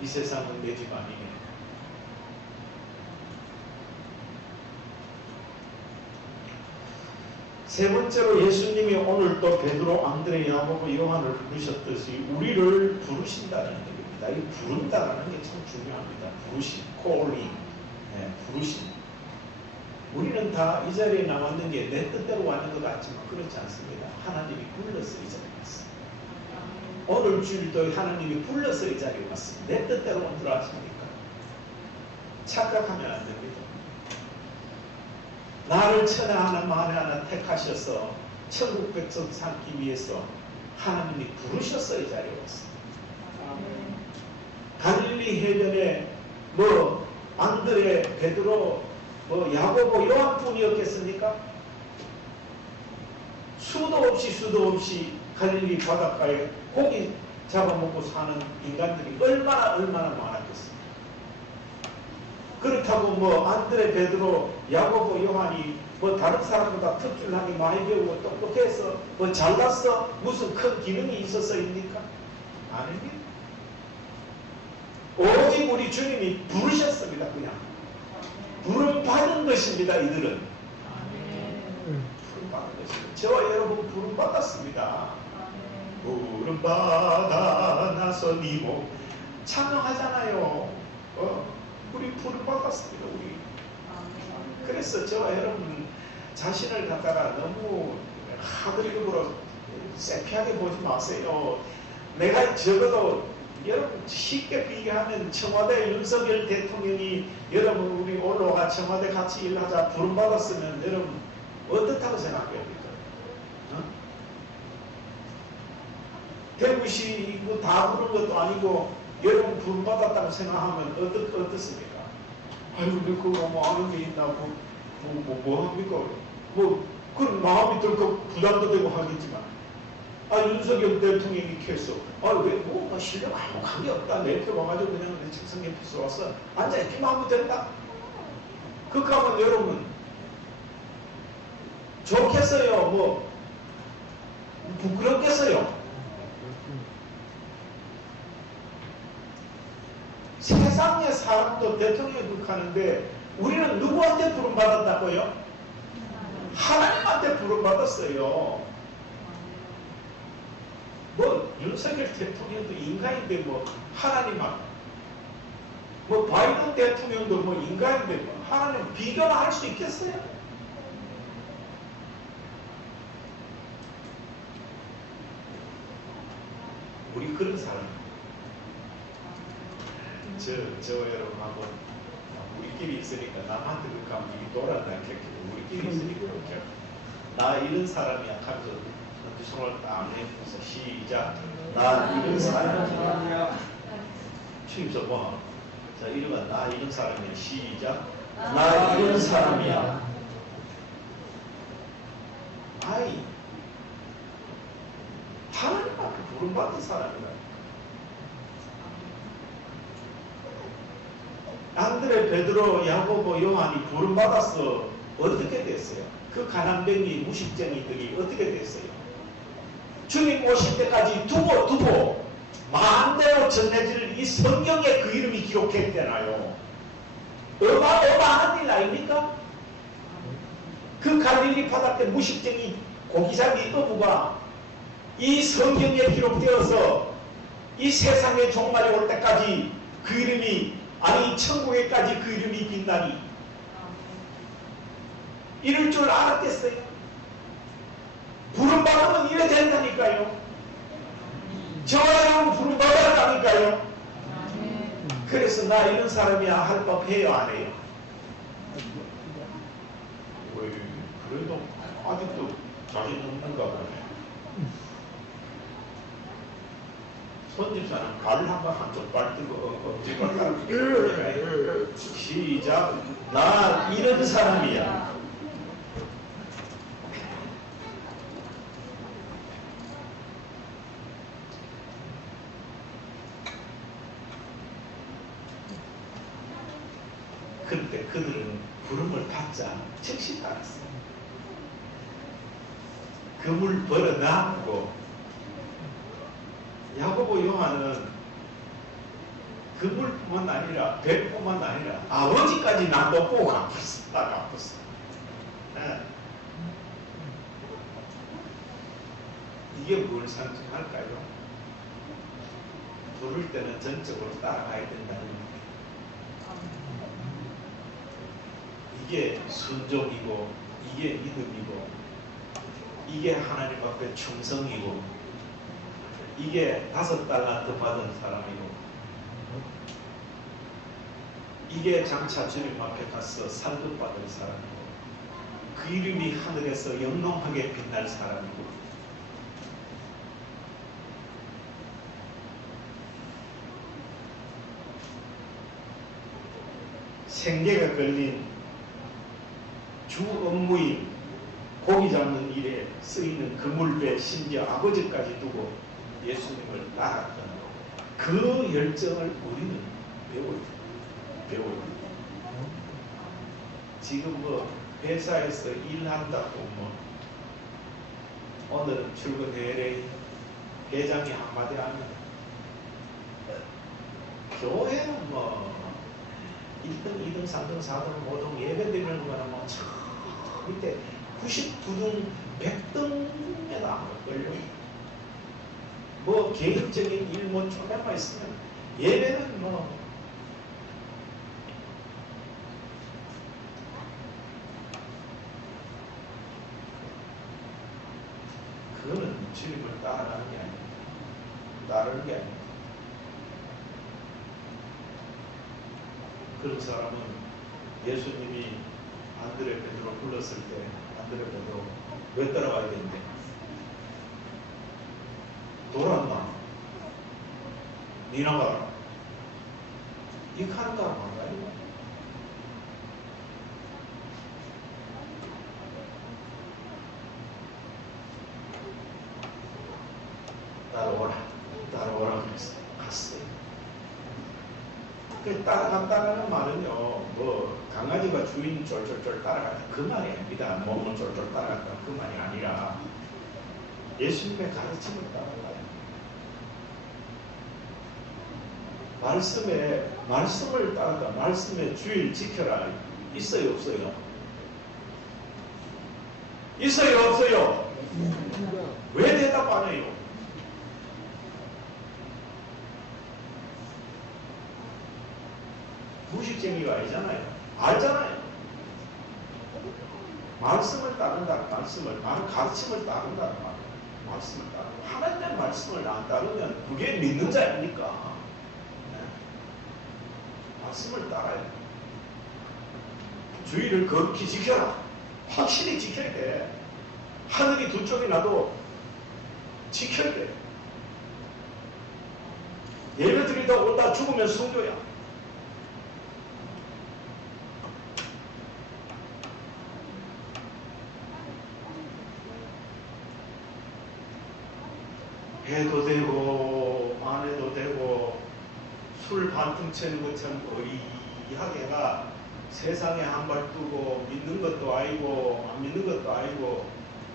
이 세상은 내 집 아니네. 세 번째로 예수님이 오늘 또 베드로, 안드레, 야고보, 요한을 부르셨듯이 우리를 부르신다는 얘기입니다. 이 부른다라는 게 참 중요합니다. 부르심, calling, 부르심. 우리는 다 이 자리에 나왔는 게 내 뜻대로 왔는 것 같지만 그렇지 않습니다. 하나님이 불러서 이 자리에 왔습니다. 오늘 주일도 하나님이 불러서 이 자리에 왔습니다. 내 뜻대로 온 줄 아십니까? 착각하면 안 됩니다. 나를 천하 하나 만에 하나 택하셔서 천국 백성 삼기 위해서 하나님이 부르셔서 이 자리에 왔습니다. 갈릴리 해변에 뭐 안드레, 베드로, 뭐 야고보, 요한뿐이었겠습니까? 수도 없이 갈릴리 바닷가에 고기 잡아먹고 사는 인간들이 얼마나 많았겠습니까? 그렇다고 뭐 안드레, 베드로, 야고보, 요한이 뭐 다른 사람보다 특출나게 많이 배우고 똑똑해서 뭐 잘났어? 무슨 큰 기능이 있었어입니까? 아닙니다. 오직 우리 주님이 부르셨습니다. 그냥 부름 받은 것입니다. 이들은 부름 받은 것입니다. 저와 여러분 부름 받았습니다. 부름 받아 나서니고 찬양하잖아요. 우리 부름 받았습니다. 우리. 그래서 저와 여러분 자신을 갖다가 너무 하드릭으로 세피하게 보지 마세요. 내가 적어도 여러분 쉽게 비교하면 청와대 윤석열 대통령이 여러분 우리 올라와 청와대 같이 일하자 부름 받았으면 여러분 어떻다고 생각합니까? 대구시 뭐 다 부른 것도 아니고 여러분 부름 받았다고 생각하면 어떻습니까? 아이고 그거 뭐 아는 게 있나 뭐 합니까? 뭐 그럼 마음이 덜컥 부담도 되고 하겠지만, 윤석열 대통령이 계속, 뭐 실력 아무 관계 없다. 이렇게 와가지고 그냥 내 책상 옆에서 와서 앉아있기만 하면 된다. 그렇게 하면 여러분, 좋겠어요? 뭐, 부끄럽겠어요? 세상의 사람도 대통령이 그렇게 하는데, 우리는 누구한테 부름받았다고요? 하나님한테 부름받았어요. 뭐 윤석열 대통령도 인간인데 뭐 하나님하고, 뭐 바이든 대통령도 뭐 인간인데 뭐 하나님 비교나 할 수 있겠어요? 우리 그런 사람, 저 여러분하고 우리끼리 있으니까 남한테 그렇게 하면 이 돌아다니겠고, 우리끼리 있으니까 그렇게 나 이런 사람이야 하면서 두 손을 딱 내면서 시작. 나 이런 사람이야. 취임서 뭐? 자, 이러면 나 이런 사람이야. 시작. 나 이런 사람이야. 아이, 하나님 앞에 부름받은 사람이다. 안드레, 베드로, 야고보, 요한이 부름받았어. 어떻게 됐어요? 그 가난뱅이 무식쟁이들이 어떻게 됐어요? 주님 오실 때까지 두고 마음대로 전해질 이 성경에 그 이름이 기록했잖아요. 어마어마한 일 아닙니까? 그 갈릴리 바닷가 무식쟁이 고기잡이 어부가 이 성경에 기록되어서 이 세상의 종말이 올 때까지 그 이름이, 아니 천국에까지 그 이름이 빛나니 이럴 줄 알았겠어요? 부름받으면 이래 된다니까요. 저와 여러분 부름받았다니까요. 그래서 나 이런 사람이야 할 법 해요, 안 해요? 왜 그래도 아직도 자신 없는가 보네. 손집사는 발을 한쪽 발 뜨고 엄지발 따르고 시작. 나 이런 사람이야. 그때 그들은 부름을 받자 즉시 따랐어요. 그물 벌어놔고, 야고보 요한은 그물뿐만 아니라 배뿐만 아니라 아버지까지 놔두고 갚았어. 네. 이게 뭘 상징할까요? 부를 때는 전적으로 따라가야 된다는, 이게 순종이고, 이게 믿음이고, 이게 하나님 앞에 충성이고, 이게 $5 받은 사람이고, 이게 장차 주님 앞에 가서 상급 받은 사람이고, 그 이름이 하늘에서 영롱하게 빛날 사람이고, 생계가 걸린 주 업무인 고기 잡는 일에 쓰이는 그물배, 심지어 아버지까지 두고 예수님을 따랐던 그 열정을 우리는 배워야 돼. 지금 뭐 회사에서 일한다고 뭐 오늘은 출근해래 회장이 한마디 하면, 교회는 뭐 1등, 2등, 3등, 4등, 5등 예배 드리는 거는 뭐 참 밑에 99등, 100등에도 안 걸려. 뭐 개인적인 일 뭐 조금만 있으면 예배는 뭐 그거는 주님을 따라가는 게 아닙니다. 따르는 게 아닙니다. 그런 사람은 예수님이 안드레 베드로 불렀을 때 안드레 베드로 왜 따라가야 되는데? 돌아왔나? 니나 가라. 이 하는가 말까요? 따라오라 그랬어요. 갔어요. 그 따라간다는 말은요, 뭐 강아지가 주인 쫄쫄쫄 따라간다 그 말이 아닙니다. 몸을 쫄쫄 따라간다 그 말이 아니라 예수님의 가르침을 따라가요. 말씀을 따라가. 말씀의 주의를 지켜라. 있어요 없어요? 있어요 없어요? 왜 대답 안 해요? 무식쟁이가 아니잖아요. 알잖아요. 말씀을 따른다. 가르침을 따른다. 말씀을 따른다. 하나님의 말씀을 안 따르면 그게 믿는 자입니까? 말씀을 따라야 돼. 주의를 거룩히 지켜라. 확실히 지켜야 돼. 하늘이 두 쪽이 나도 지켜야 돼. 예배 드리다 오다 죽으면 성교야. 해도 되고 안 해도 되고 술 반통 채는 것처럼 어리하게가 세상에 한 발 뜨고 믿는 것도 아니고 안 믿는 것도 아니고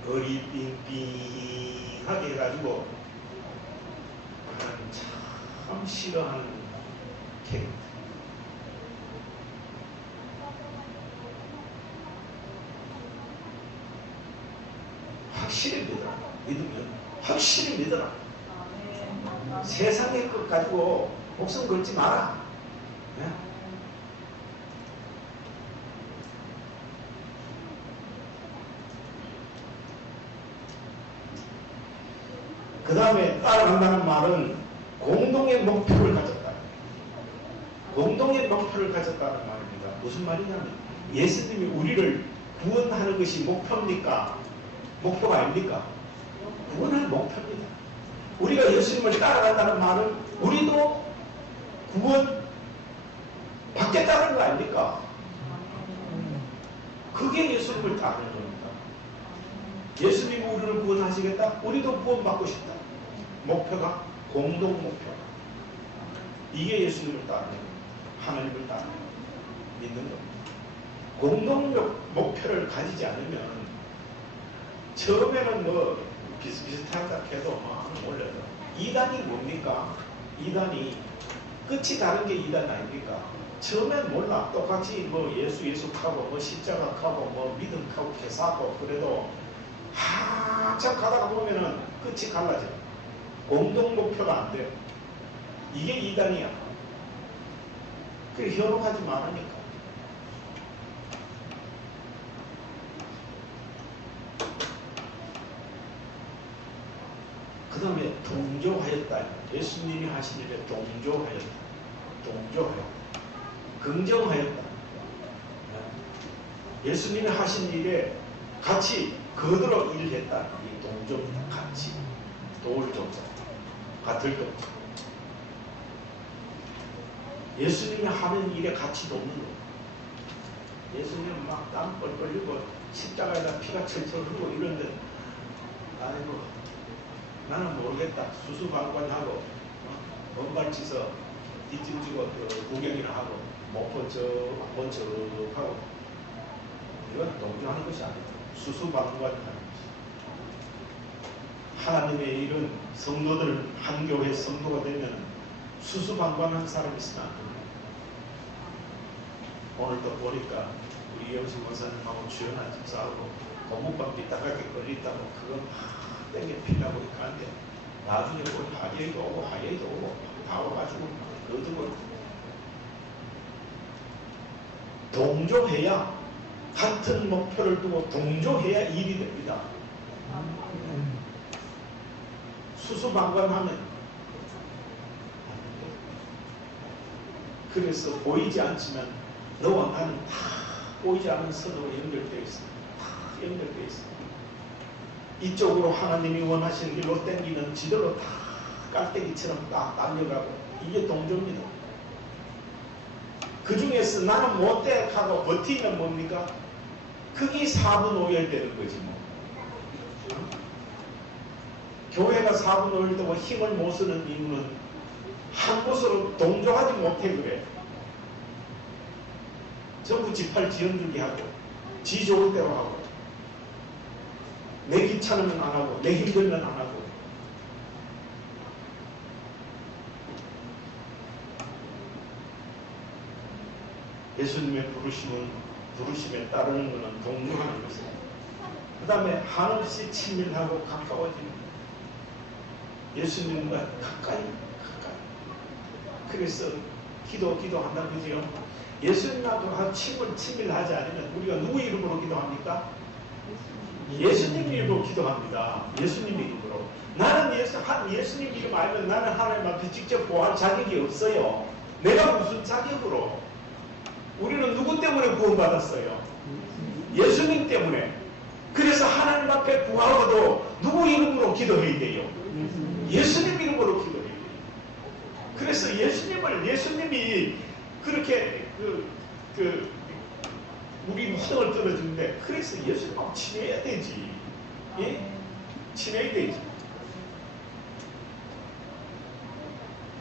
어리빙빙하게 해가지고 나는 참 싫어하는 캐릭터. 확실히 믿어라. 믿으면 확실히 믿어라. 세상의 것 가지고 목숨 걸지 마라. 네? 그 다음에 따라간다는 말은 공동의 목표를 가졌다. 공동의 목표를 가졌다는 말입니다. 무슨 말이냐면 예수님이 우리를 구원하는 것이 목표입니까? 목표가 아닙니까? 구원할 목표입니다. 우리가 예수님을 따라간다는 말은 우리도 구원 받겠다는 거 아닙니까? 그게 예수님을 따르는 겁니다. 예수님이 우리를 구원하시겠다? 우리도 구원받고 싶다. 목표가 공동 목표. 이게 예수님을 따르는 겁니다. 하나님을 따르는 겁니다. 믿는 겁니다. 공동 목표를 가지지 않으면 처음에는 뭐 비슷비슷하다 해도 막 올려요. 이단이 뭡니까? 이단이 끝이 다른 게 이단 아닙니까? 처음엔 몰라. 똑같이 뭐 예수하고 뭐 십자가하고 뭐 믿음하고 개사하고 그래도 한참 가다가 보면은 끝이 갈라져. 공동 목표가 안 돼요. 이게 이단이야. 그래 현혹하지 말으니까. 그 다음에 동조하였다. 예수님이 하신 일에 동조하였다. 긍정하였다. 예수님이 하신 일에 같이 거들어 일했다. 이 동조입니다. 같이. 도울 동자. 같을 동자. 예수님이 하는 일에 같이 돕는 거. 예수님은 막 땀 뻘뻘 흘리고 십자가에다 피가 철철 흐르고 이러는데 아이고 나는 모르겠다. 수수방관하고 먼발치서 뒷짐지고 구경이나 하고 목포 저 하고 이건 동조하는 것이 아니다. 수수방관하는 것이. 하나님의 일은 성도들 한 교회 성도가 되면 수수방관한 사람이 있으면 안 됩니다. 오늘 또 보니까 우리 영신 목사님하고 주연한 집사하고 고문방 빗다가게 걸렸다고 그건 땡겨 피려고 하는데 나중에 우리 하계에도 오고 다 와가지고 거두고 동조해야 같은 목표를 두고 동조해야 일이 됩니다. 수수방관하면 그래서 보이지 않지만 너와 나는 다 보이지 않는 선으로 연결되어 있습니다. 다 연결되어 있습니다. 이쪽으로 하나님이 원하시는 길로 땡기는 지도로 다 깔때기처럼 딱 달려가고 이게 동조입니다. 그 중에서 나는 못돼 하고 버티면 뭡니까? 그게 4분 오열되는 거지 뭐. 교회가 사분을 두고 힘을 못 쓰는 이유는 한 곳으로 동조하지 못해 그래. 전부 지팔 지연주기 하고 지 좋을 대로 하고 내 귀찮으면 안 하고 내 힘들면 안 하고. 예수님의 부르심에 따르는 것은 동조하는 것입니다. 그 다음에 한없이 친밀하고 가까워지는 예수님과 가까이. 그래서 기도한다 그죠? 예수님하고 친밀하지 않으면 우리가 누구 이름으로 기도합니까? 예수님 이름으로 기도합니다. 예수님 이름으로. 나는 예수님 이름 알면 나는 하나님 앞에 직접 구할 자격이 없어요. 내가 무슨 자격으로? 우리는 누구 때문에 구원받았어요? 예수님 때문에. 그래서 하나님 앞에 구하고도 누구 이름으로 기도해야 돼요? 예수님 이름으로 기도해야 돼요. 그래서 예수님이 그렇게 우리 모성을 떨어지는데 그래서 예수님하고 친해야 되지. 예? 친해야 되지.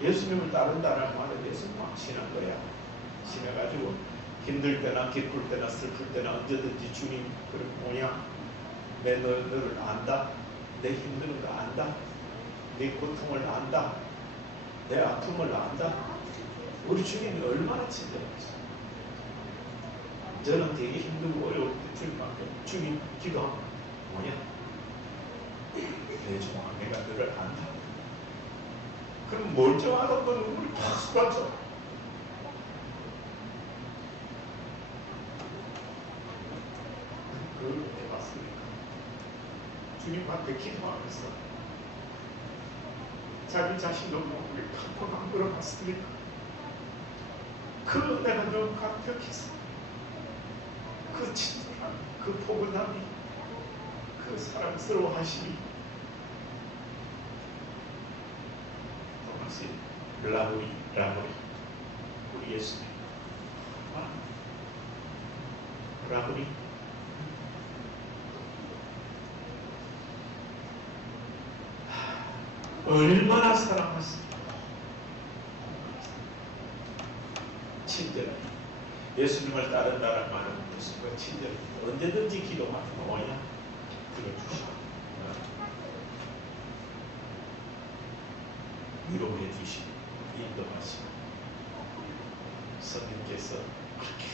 예수님을 따른다는 말은 예수님하고 친한 거야. 친해가지고 힘들 때나 기쁠 때나 슬플 때나 언제든지 주님 그런 모양 내 너를 안다. 내 힘드는 거 안다. 내 고통을 안다. 내 아픔을 안다. 우리 주님이 얼마나 친절하겠어. 저는 되게 힘들고 어려울 때 주님 앞에 주님 기도하고 뭐냐? 내 종아 내가 너를 안다. 그럼 멀쩡하던 건 우리 박수 받죠. 그렇게 봤습니까? 주님 앞에 기도하면서 자기 자신도 모르게 팍팍 안 물어봤습니까? 그 은혜가 너무 감격했어. 그 친절함, 그 포근함이, 그 사랑스러워하심이 또다시 라우리 우리 예수님 라우리 얼마나 사랑하십니까? 친절해. 예수님을 따른다는 말은 무슨 거 친절해. 언제든지 기도하면 뭐냐? 들어주시고 위로해 주시고 인도하시고 성령께서 그렇게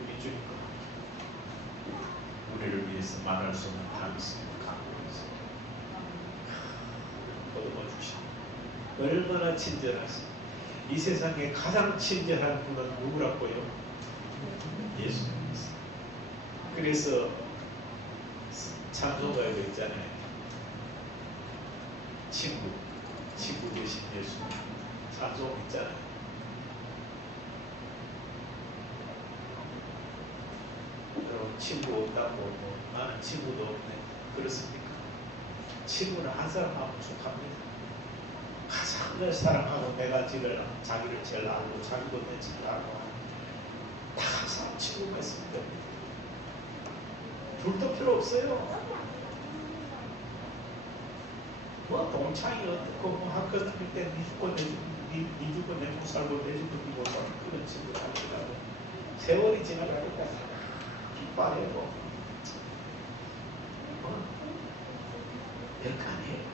우리 주님과 우리를 위해서 말할 수 없는 당신을 강구해서 거듭어 주시고 얼마나 친절하시고 이 세상에 가장 친절한 분은 누구라고요? 예수님이세요. 그래서 찬송가에도 있잖아요. 친구 대신 예수님. 찬송 있잖아요. 여러분 친구 없다고 나는 친구도 없네. 그렇습니까? 친구는 한 사람하고 족합니다. 가장 내 사랑하고 내가 자기를 제일 알고 자기도 내 제일 알고 다 항상 친구가 있으면 됩니다. 둘도 필요 없어요. 뭐 동창이 어떻고 뭐 학교 다닐 때 니 죽고 내 죽고 내 못 살고 내 죽고 니 못 살고 그런 친구가 아니라고 세월이 지나가니까 기뻐하고 별거 아니에요.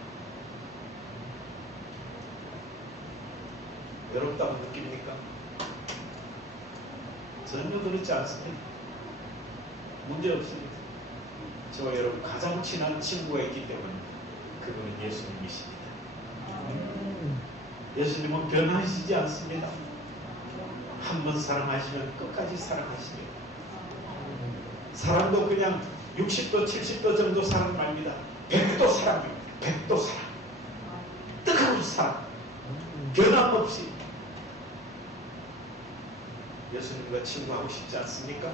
외롭다고 느낍니까? 전혀 그렇지 않습니다. 문제 없습니다. 저와 여러분 가장 친한 친구가 있기 때문에 그분은 예수님이십니다. 예수님은 변하시지 않습니다. 한 번 사랑하시면 끝까지 사랑하십니다. 사랑도 그냥 60도 70도 정도 사랑 말입니다. 100도 사랑입니다. 100도 사랑. 뜨거운 사랑. 변함없이 예수님과 친구하고 싶지 않습니까?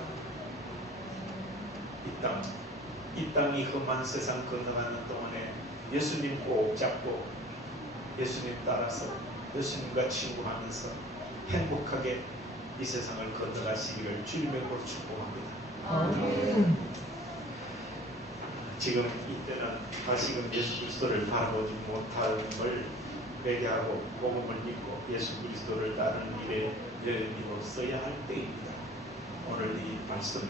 이 땅이 험한 세상 건너가는 동안에 예수님 꼭 잡고 예수님 따라서 예수님과 친구하면서 행복하게 이 세상을 건너가시기를 주님의 이름으로 축복합니다. 지금 이때는 다시금 예수 그리스도를 바라보지 못함을 회개하고 복음을 믿고 예수 그리스도를 따르는 일에 열심으로 써야 할 때입니다. 오늘 이 말씀,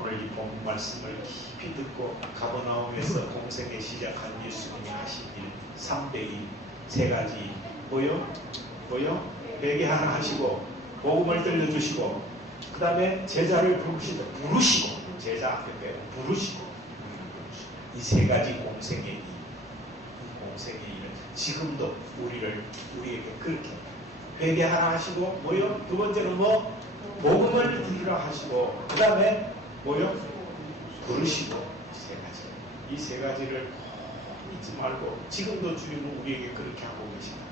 오늘 이 본 말씀을 깊이 듣고 가버나움에서 공생에 시작한 예수님이 하신 일 3대1 세 가지 뭐요? 회개하라 하시고 복음을 들려주시고 그 다음에 제자를 부르시고 제자 앞에 빼고 부르시고 이 세 가지 공생의 일, 공생의 일은 지금도 우리에게 그렇게 회개하라 하시고 뭐요? 두 번째는 뭐? 복음을 들으라 하시고 그 다음에 뭐요? 부르시고 이 세 가지를 잊지 말고 지금도 주님은 우리에게 그렇게 하고 계십니다.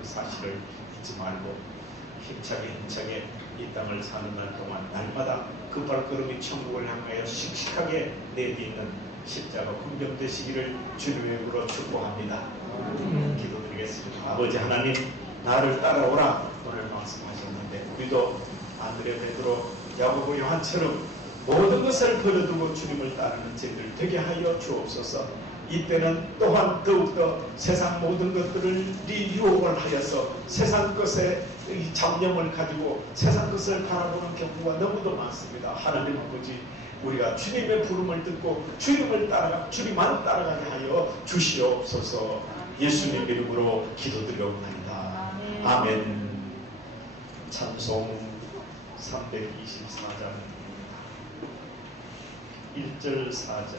그 사실을 잊지 말고 힘차게 이 땅을 사는 날 동안 날마다 그 발걸음이 천국을 향하여 씩씩하게 내딛는 십자가 훈련되시기를 주님의 이름으로 축복합니다. 기도드리겠습니다. 아버지 하나님, 나를 따라오라 오늘 말씀하셨는데 우리도 안드레 베드로 야고보 요한처럼 모든 것을 버려두고 주님을 따르는 저희들 되게 하여 주옵소서. 이때는 또한 더욱더 세상 모든 것들을 유혹을 하여서 세상 것에 이 잡념을 가지고 세상 것을 바라보는 경우가 너무도 많습니다. 하나님 아버지, 우리가 주님의 부름을 듣고 주님만 따라가게 하여 주시옵소서. 예수님 이름으로 기도드려옵나이다. 아멘. 찬송 324장입니다. 1절 4절